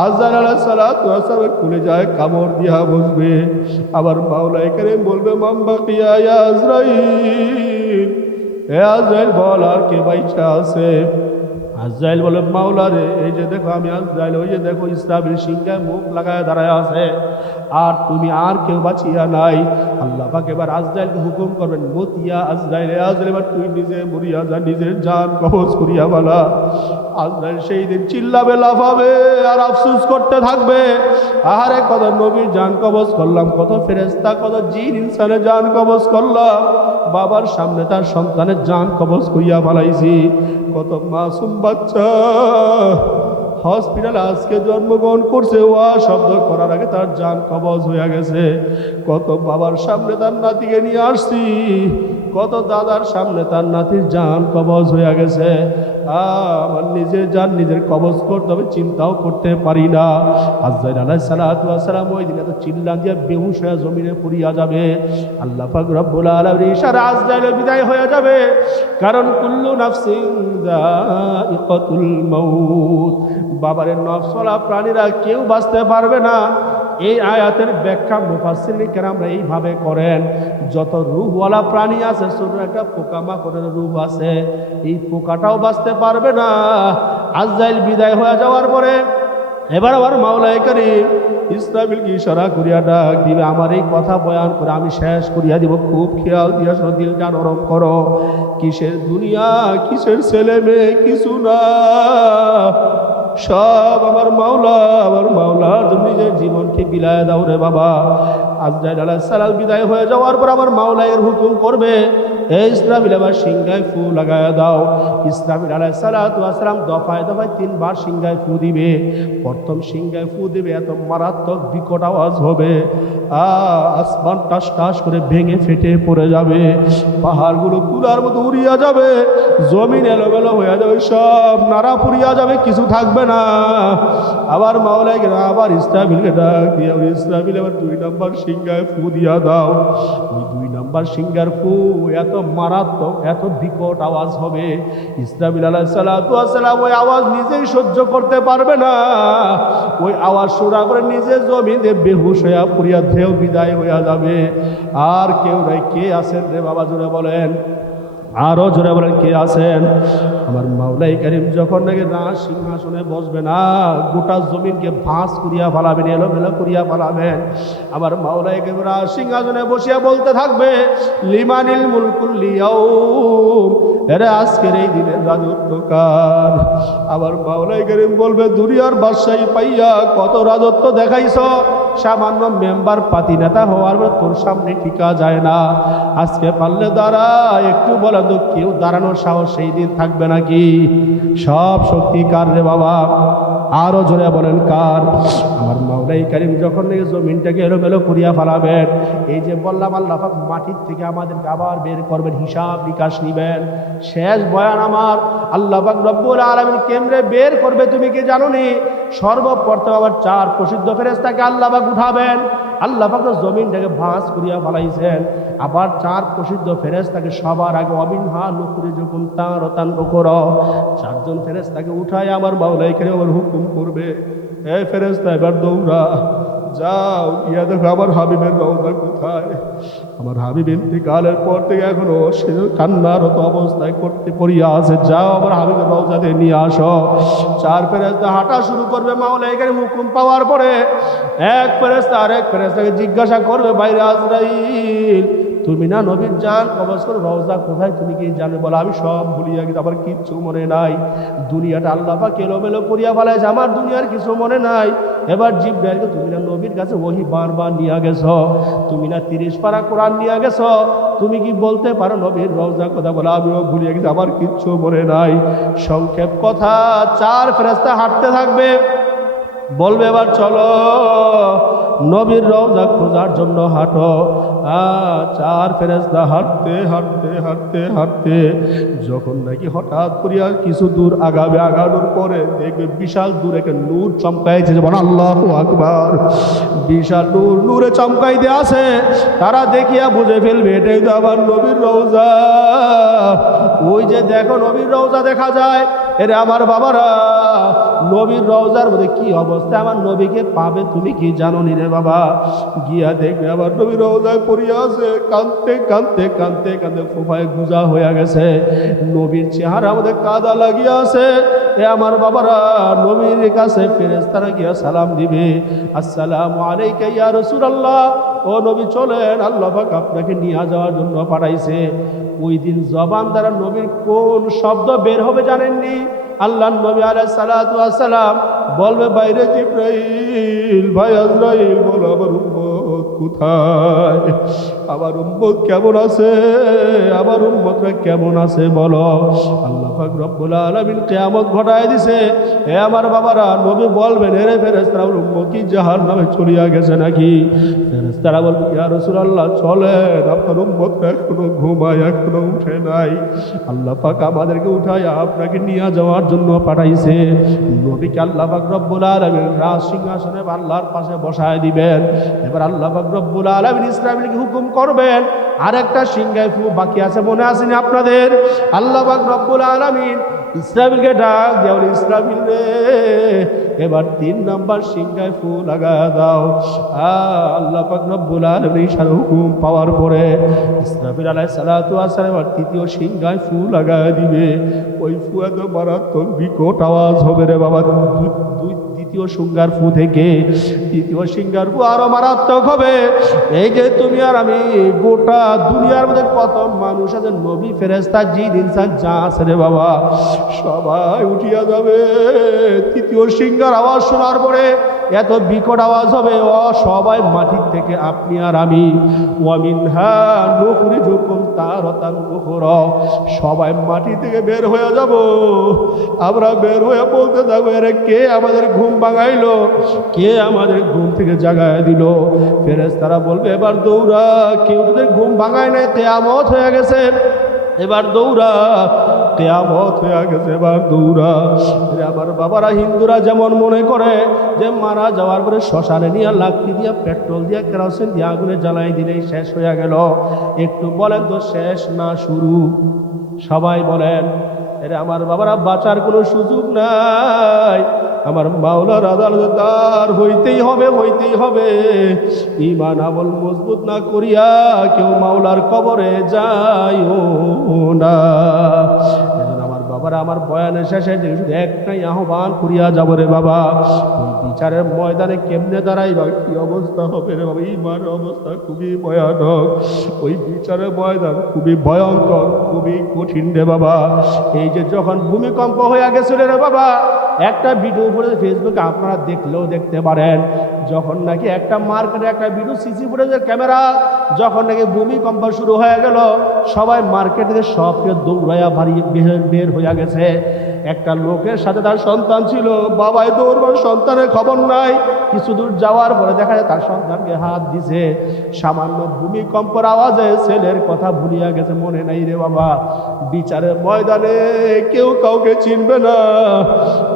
আজরাইল আলাইহিস সালাতু ওয়াস সালাম খুলে যায়, কামড় দিয়া বসবে। আবার মাওলাই কারীম বলবে মাম বাকিয়া ইয়া আজরাইল, হে আজরাইল বল আর কে বাইচা আছে? আজরাইল বলে মাওলা রে এই যে দেখো আমি আজরাইল, ওই যে দেখো ইসরাফিল সিংহায় মুখ লাগায় দাঁড়ায় আছে, আর তুমি আর কেউ বাঁচিয়া নাই। আল্লাহ পাক এবার আজরাইলকে হুকুম করবেন মতিয়া আজরাইল, আজরাইল এবার তুই নিজে মরিয়া যা, নিজের জান কবজ করিয়া বলা। আজরাইল সেই দিন চিল্লাবে, লাফাবে আর আফসোস করতে থাকবে, আহারে কত নবীর জান কবজ করলাম, কত ফেরেশতা কত জিন ইনসানের জান কবজ করলাম, বাবার সামনে তার সন্তানের জান কবজ করিয়া ফেলাইছি। কত মাসুম বাচ্চা হসপিটালে আজকে জন্মগ্রহণ করছে, ওয়া শব্দ করার আগে তার জান কবজ হয়ে গেছে। কত বাবার সামনে তার নাতিকে নিয়ে আসছি, কত দাদার সামনে তার নাতির জান কবজ হয়ে গেছে। আমার নিজের জান নিজের কবজ করতে হবে চিন্তাও করতে পারি না। আজরাইল আলাইহিস সালাতু ওয়াস সালাম ওই দিনে তো চিল্লা দিয়ে বেহুশ হয়ে জমিনে পড়িয়া যাবে। আল্লাহ পাক রব্বুল আলামিন ইশারা আজরাইল বিদায় হয়ে যাবে, কারণ কুল্লু নাফসিন যায়িকাতুল মাউত, বাবারে নফসওয়ালা প্রাণীরা কেউ বাঁচতে পারবে না। এই আয়াতের ব্যাখ্যা মুফাসসিরিন কেরামরা এইভাবে করেন, যত রূহওয়ালা প্রাণী আছে, ছোট একটা পোকামাকড়ের রূহ আছে, এই পোকাটাও বাঁচতে পারবে না। আজরাইল বিদায় হয়ে যাওয়ার পরে এবার আবার মাওলাই কারীম ইসরাফিলকে ইশারা করিয়া ডাক দিবে, আমার এই কথা বয়ান করে আমি শেষ করিয়া দিব, খুব খেয়াল দিয়া শোনো, দিলটা নরম করো। কিসের দুনিয়া, কিসের ছেলে মেয়ে, কিছু না, সব আমার মাওলার জন্য নিজের জীবনকে বিলায় দাও রে বাবা। আজরাইল আলাইহিস সালাম বিদায় হয়ে যাওয়ার পর আমার মাওলায়ের হুকুম করবে, এই ইসরাফিল আবার সিংহায় ফু লাগায়া দাও। ইসরাফিল আলাইহিস সালাতু ওয়াস সালাম দফায় দফায় 3 বার সিংহায় ফু দিবে। প্রথম সিংহায় ফু দিবে, এত মারাত্মক বিকট আওয়াজ হবে, আসমান টাস টাস করে ভেঙে ফেটে পড়ে যাবে, পাহাড়গুলো তুলার মতো উড়িয়া যাবে, জমিন এলোমেলো হয়ে যাবে, সব নাড়া পুড়িয়া যাবে, কিছু থাকবে না। আবার মাওলাইকে আবার ইসরাফিলকে ডাক দিয়ে, ইসরাফিল আবার 2 নম্বর সিংহায় ফু দিয়া দাও। ওই 2 নম্বর সিংহার ফু এত মারাত্মক, এত বিকট আওয়াজ হবে, ইসরাফিল আলাইহিস সালাতু ওয়াস সালাম ওই আওয়াজ নিজেই সহ্য করতে পারবে না। ওই আওয়াজ শোনা করে নিজে জমিনে বেহুশ হইয়া পুরিয়া দেহ বিদায় হইয়া যাবে। আর কেউ নাই। কে আছেন রে বাবা জোরে বলেন, আরো জোরে বলেন কে আছেন? আমার মাওলাই কারীম যখন নাকি রাজ সিংহাসনে বসবে না, গোটা জমিনকে ভাঁজ করিয়া ফেলাবেন, এলোমেলো করিয়া ফেলাবেন। আমার মাওলাই কারীম রাজ সিংহাসনে বসিয়া বলতে থাকবে, লিমানিল মুলকুল লিয়াউম, এরে আজকের এই দিনের রাজত্ব কার? আমার মাওলাই কারীম বলবে, দুনিয়ার বাদশাহী পাইয়া কত রাজত্ব দেখাইছ, সামান্য মেম্বার পাতি নেতা হওয়ার পর তোর সামনে টিকা যায় না, আজকে পারলে দাঁড়া, একটু বলে তো কেউ দাঁড়ানোর সাহস সেই দিন থাকবে নাকি? সব শক্তি কার রে বাবা? আরো জোরে বলেন কার? আমার মাওলাই কারীম যখন নাকি জমিনটাকে এলোমেলো করিয়া ফেলাবেন, এই যে বললাম আল্লাহ পাক মাটির থেকে আমাদেরকে আবার বের করবেন, হিসাব নিকাশ নিবেন। শেষ বয়ান আমার, আল্লাহ পাক রব্বুল আলামিন কেমনে বের করবে তুমি কি জানো নি? সর্বপ্রথম আবার 4 প্রসিদ্ধ ফেরেশতাকে আল্লাহ পাক উঠাবেন। আল্লাহ পাক জমিনটাকে ভাঁজ করিয়া ফেলাইছেন, আবার 4 প্রসিদ্ধ ফেরেশতাকে সবার আগে অবিনহা নুকুরে যখন তার তান উকর 4 জন ফেরেশতাকে উঠায় আমার মাওলাই কারীম আবার হুকুম করবে, এই ফেরেশতা এবার দৌড়া যাও, ইয়া দেখো আমার হাবিবের রওজা কোথায়। আমার হাবিব ইন্তেকালের পর থেকে এখনো সে কান্নারত অবস্থায় করতে পড়িয়া আছে, যাও আমার হাবিবের রওজাতে নিয়ে আসো। 4 ফেরেশতা হাঁটা শুরু করবে। মাওলাই কারীম হুকুম পাওয়ার পরে এক ফেরেশতা আরেক ফেরেশতাকে জিজ্ঞাসা করবে, বাইরে আজরাইল তুমি না নবীর জান কবজ করে, রওজা কোথায় তুমি কি জানো? বলো আমি সব ভুলিয়া গেছি, আমার কিচ্ছু মনে নাই, দুনিয়াটা আল্লাহ পাক এলোমেলো করিয়া ফেলাইছে, আমার দুনিয়ার কিছু মনে নাই। এবার জিবরাইলকে তুমি না নবীর কাছে ওহী বারবার নিয়ে গেছো, তুমি না 30 পারা কোরআন নিয়ে গেছো, তুমি কি বলতে পারো নবীর রওজা কথা? বলো আমিও ভুলিয়া গেছি, আমার কিচ্ছু মনে নাই। সংক্ষেপ কথা, 4 ফেরেশতা হাঁটতে থাকবে। বলবে এবার চলো নবীর রওজা খোঁজার জন্য হাঁটো। চার ফেরেশতা হাঁটতে হাঁটতে হাঁটতে হাঁটতে যখন নাকি হঠাৎ করিয়া কিছু দূর আগাবে, আগানোর পরে দেখবে বিশাল দূর একটা নূর চমকাইছে, যেমন আল্লাহু আকবার, বিশাল নূর নূরে চমকাই দিয়ে আছে। তারা দেখিয়া বুঝে ফেলবে এটাই তো আবার নবীর রওজা। ওই যে দেখো নবীর রওজা দেখা যায়। এরে আমার বাবারা, নবীর রওজার মধ্যে কি অবস্থা, আমার নবীকে পাবে তুমি কি জানো নি রে বাবা? গিয়া দেখবে আবার নবীর রওজায় পড়িয়া আছে, কাঁদতে কাঁদতে কাঁদতে কাঁদতে ফোফায় গুজা হয়ে গেছে, নবীর চেহারা আমাদের কাদা লাগিয়া আছে। এ আমার বাবারা, নবীর কাছে ফেরেশতারা গিয়া সালাম দিবে, আসসালামু আলাইকা ইয়া রাসূলুল্লাহ, ও নবী চলেন, আল্লাহ পাক আপনাকে নিয়ে যাওয়ার জন্য পাঠাইছে। ওই দিন জবান দ্বারা নবীর কোন শব্দ বের হবে জানেননি? আল্লাহর নবী আলাইহিস সালাতু ওয়াস সালাম বলবে, বাইরে জিবরাইল, ভাই আজরাইল, বলো আমার উম্মত কোথায়, আমার উম্মত কেমন আছে, আমার উম্মতরা কেমন আছে বলো। আল্লাহ পাক রব্বুল আলামিন কিয়ামত ঘটায় দিছে। এ আমার বাবারা, নবী বলবেন, এরে ফেরেশতারা, আমার উম্মত কি জাহান্নামে চলিয়া গেছে নাকি? ফেরেশতারা বলবে, ইয়া রাসূলুল্লাহ চলেন, আপনার উম্মতরা এখনো ঘুমায়, এখনো উঠে নাই, আল্লাহ পাক আমাদেরকে উঠায় আপনাকে নিয়ে যাওয়ার জন্য পাঠাইছে। নবীকে আল্লাহ পাক রব্বুল আলামিন রাজ সিংহাসনে আল্লাহর পাশে বসায় দিবেন। এবার আল্লাহ পাক রব্বুল আলামিন ইসরাফিলকে হুকুম করবেন, আরেকটা সিংহায় ফু বাকি আছে, মনে আসেনি আপনাদের? আল্লাহ পাক রব্বুল আলামিন ইসরাফিলকে ডাক দেওয়া, ইসরাফিল রে, এবার 3 নাম্বার সিংহায় ফু লাগা দাও। আল্লাহ পাক রব্বুল আলামিন ইশারা হুকুম পাওয়ার পরে ইসরাফিল আলাইহিস সালাতু ওয়াস সালাম তৃতীয় সিংহায় ফু লাগা দিবে। ওই ফু এত মারাত্মক বিকট আওয়াজ হবে রে বাবা, দ্বিতীয় সিংহার ফু থেকে তৃতীয় সিংহার ফু আরো মারাত্মক হবে। এই যে তুমি আর আমি, গোটা দুনিয়ার মধ্যে কত মানুষ আছে, নবী ফেরেশতা জিন ইনসান যা আছে রে বাবা, সবাই উঠিয়া যাবে। তৃতীয় সিংহার আওয়াজ শোনার পরে এত বিকট আওয়াজ হবে, ও সবাই মাটির থেকে আপনি আর আমি, ওয়ামিনহা নুখরিজুকুম তারাতান উখরা, সবাই মাটি থেকে বের হয়ে যাব। আমরা বের হয়ে বলতে থাকবো, এরে কে আমাদের ঘুম ভাঙাইলো, কে আমাদের ঘুম থেকে জাগায় দিল? ফেরেশতারা বলবে, এবার দৌড়া, কেউ তোদের ঘুম ভাঙায় নাই, কিয়ামত হয়ে গেছে, এবার দৌড়া, কিয়ামত হয়ে গেছে, এবার দৌড়া। আমার বাবারা, হিন্দুরা যেমন মনে করে যে মারা যাওয়ার পরে শ্মশানে নিয়ে লাকড়ি দিয়া, পেট্রোল দিয়া, কেরোসিন দিয়া আগুনে জ্বালাই দিলেই শেষ হয়ে গেল। একটু বলেন তো, শেষ না শুরু? সবাই বলেন। এরা আমার বাবারা, বাঁচার কোনো সুযোগ নাই। আমার মাওলার আদালতে দাঁড় হইতেই হবে, হইতেই হবে। ঈমান আমল মজবুত না করিয়া কেউ মাওলার কবরে যাইও না। আমার বাবারা, আমার বয়ানের শেষে শুধু একটাই আহ্বান করিয়া যাব রে বাবা, ওই বিচারের ময়দানে কেমনে দাঁড়াইবা, কি অবস্থা হবে রে বাবা? ঈমানের অবস্থা খুবই ভয়ানক। ওই বিচারের ময়দান খুবই ভয়ঙ্কর, খুবই কঠিন রে বাবা। এই যে যখন ভূমিকম্প হয়ে গেছিল রে বাবা, একটা ভিডিও করে ফেসবুকে আপনারা দেখলেও দেখতে পারেন, যখন নাকি একটা মার্কেটে একটা ভিডিও সিসি ফুটেজের ক্যামেরা, যখন নাকি ভূমিকম্প শুরু হয়ে গেল, সবাই মার্কেটে সব দৌড়াইয়া বের হয়ে গেছে। একটা লোকের সাথে তার সন্তান ছিল, বাবাই দৌড়বার, সন্তানের খবর নাই। কিছু দূর যাওয়ার পরে দেখা যায় তার সন্তানকে হাত দিছে। সামান্য ভূমিকম্পের আওয়াজে ছেলের কথা ভুলিয়া গেছে, মনে নাই রে বাবা। বিচারের ময়দানে কেউ কাউকে চিনবে না,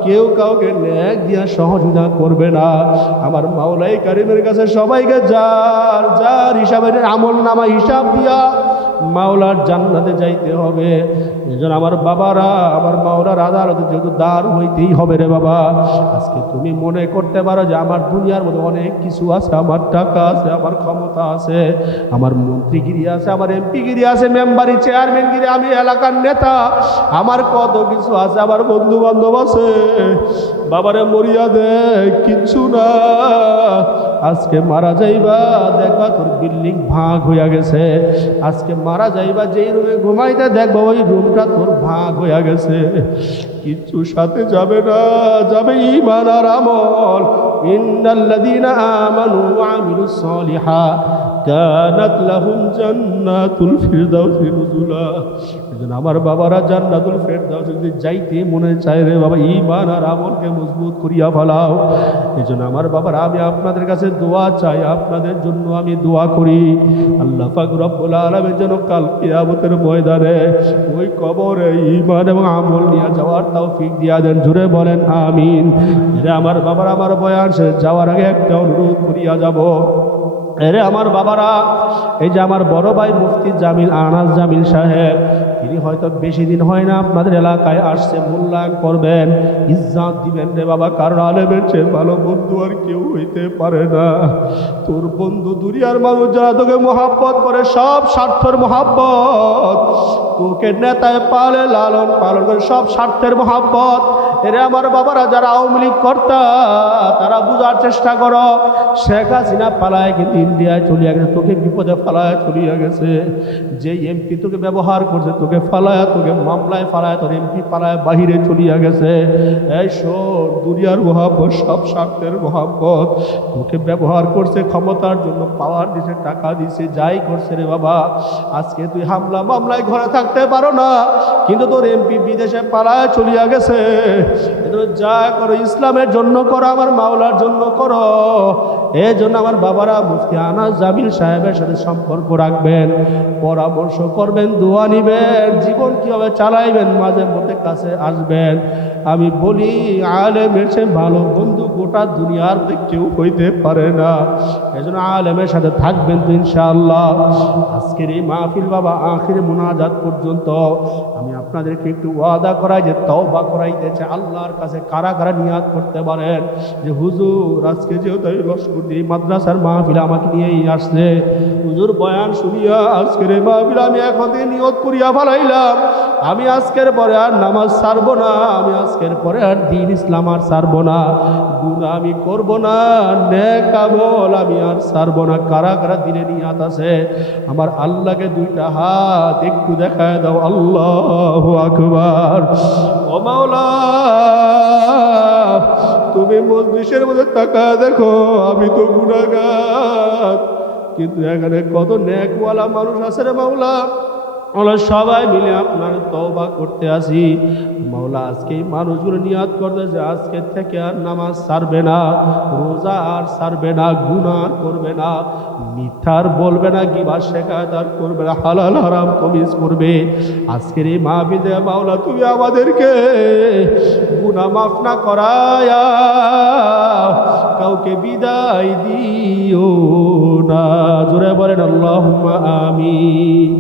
কেউ কাউকে ন্যায় দিয়া সহযোগিতা করবে না। আমার মাওলাই কারিমের কাছে সবাইকে যার যার হিসাবে আমল নামা হিসাব দিয়া মাওলার জান্নাতে যাইতে হবে। এজন্য আমার বাবারা, আমার মাওলার আদালতে যেহেতু দাঁড় হইতেই হবে রে বাবা। আজকে তুমি মনে করতে পারো যে আমার দুনিয়ার মধ্যে অনেক কিছু আছে, আমার টাকা আছে, আমার ক্ষমতা আছে, আমার মন্ত্রীগিরি আছে, আমার এমপিগিরি আছে, মেম্বারি চেয়ারম্যানগিরি, আমি এলাকার নেতা, আমার কত কিছু আছে, আমার বন্ধু বান্ধব আছে। বাবারে মরিয়া দে, কিচ্ছু না। আজকে মারা যাইবা, দেখবা তোর বিল্ডিং ভাগ হইয়া গেছে। আজকে মারা যাইবা, যেই রুমে ঘুমাইতে দেখবা ওই রুমটা তোর ভাগ হইয়া গেছে। কিচ্ছু সাথে যাবে না, যাবে ঈমান আর আমল। ইন্নাল্লাযীনা আমানু ওয়া আমিলুস সলিহাত কানাত লাহুম জান্নাতুল ফিরদাউসি নুজুলা। এজন্য আমার বাবারা জান্নাতুল ফিরদাউসে যদি যাইতে মনে চায় রে বাবা, ঈমান আর আমলকে মজবুত করিয়া ফেলাও। এজন্য আমার বাবারা আমি আপনাদের কাছে দোয়া চাই, আপনাদের জন্য আমি দোয়া করি। আল্লাহ পাক রব্বুল আলামিন যেন কাল কিয়ামতের ময়দানে ওই কবরে ঈমান এবং আমল নিয়ে যাওয়ার তৌফিক দিয়া দেন। জুড়ে বলেন আমিন। রে আমার বাবারা, আমার বয়ান শেষ যাওয়ার আগে একটা অনুরোধ করিয়া যাব। এরে আমার বাবারা, এই যে আমার বড় ভাই মুফতি জামিল আনাস জামিল সাহেব, তিনি হয়তো বেশি দিন হয় না আপনাদের এলাকায় আসছে, মূল্যায়ন করবেন, ইজ্জত দিবেন রে বাবা, কারণ আলেমের চেয়ে ভালো বন্ধু আর কেউ হইতে পারে না। তোর বন্ধু দুনিয়ার মানুষ যারা তোকে মহাব্বত করে, সব স্বার্থের মহাব্বত, তোকে নেতায় পালে লালন পালন করে সব স্বার্থের মহাব্বত। এরে আমার বাবারা, যারা আওয়ামী লীগ কর্তা তারা বুঝার চেষ্টা করো, শেখ হাসিনা পালায় কিন্তু ইন্ডিয়ায় চলিয়া গেছে, তোকে বিপদে ফালায় চলিয়া গেছে। যে এমপি তোকে ব্যবহার করছে, তোকে ফালায়, তোকে মামলায় ফালায়, তোর এমপি পালায় বাহিরে চলিয়া গেছে। এই শোন, দুনিয়ার মহাব্বত সব স্বার্থের মহাব্বত, তোকে ব্যবহার করছে ক্ষমতার জন্য, পাওয়ার দিছে, টাকা দিছে, যাই করছে রে বাবা। আজকে তুই হামলা মামলায় ঘরে থাকতে পারো না, কিন্তু তোর এমপি বিদেশে পালায় চলিয়া গেছে। যা করো ইসলামের জন্য করো, আমার মাওলার জন্য করো। এই জন্য আমার বাবারা মুফতি আনাস জামিল সাহেবের সাথে সম্পর্ক রাখবেন, পরামর্শ করবেন, দোয়া নিবেন, জীবন কিভাবে চালাইবেন মাঝে মধ্যে কাছে আসবেন। আমি বলি আলেমের চেয়ে ভালো বন্ধু গোটা দুনিয়ার মধ্যে কেউ হইতে পারে না। এই জন্য আলেমের সাথে থাকবেন তো ইনশাআল্লাহ। আজকের এই মাহফিল বাবা আখিরে মুনাজাত পর্যন্ত আমি আপনাদেরকে একটু ওয়াদা করাই যে তওবা করাইতেছে আল্লাহর কাছে। কারা কারা নিয়াত করতে পারেন যে হুজুর আজকে যেহেতু লস্করদি মাদ্রাসার মাহফিল আমাকে নিয়েই আসছে, হুজুর বয়ান শুনিয়া আজকের এই মাহফিল আমি এখন থেকে নিয়ত করিয়া ফেলাইলাম, আমি আজকের পরে আর নামাজ ছাড়বো না, আমি আজকের পরে আর দ্বীন ইসলাম আর ছাড়বো না, গুনাহ আমি করবো না, নেক আমল আমি আর ছাড়বো না। কারা কারা দিনে নিয়াত আছে আমার আল্লাহকে দুইটা হাত একটু দেখায় দাও। আল্লাহু আকবার। ও মাওলা, তুমি মজলিসের মধ্যে তাকায় দেখো, আমি তো গুনাহগার, কিন্তু এখানে কত নেকওয়ালা মানুষ আছে রে মাওলা। মাওলা সবাই মিলে আপনার তওবা করতে আসি। মাওলা আজকে এই মানুষগুলো নিয়াত করতেছে আজকে থেকে আর নামাজ ছাড়বে না, রোজা আর ছাড়বে না, গুনাহ আর করবে না, মিথ্যার বলবে না, গিবত শিকায়ত আর করবে না, হালাল হারাম তমিজ করবে। আজকের এই মাহফিলে মাওলা তুমি আমাদেরকে গুনাহ মাফ না করায়া কাউকে বিদায় দিও না। জোরে বলেন আল্লাহুম্মা আমিন।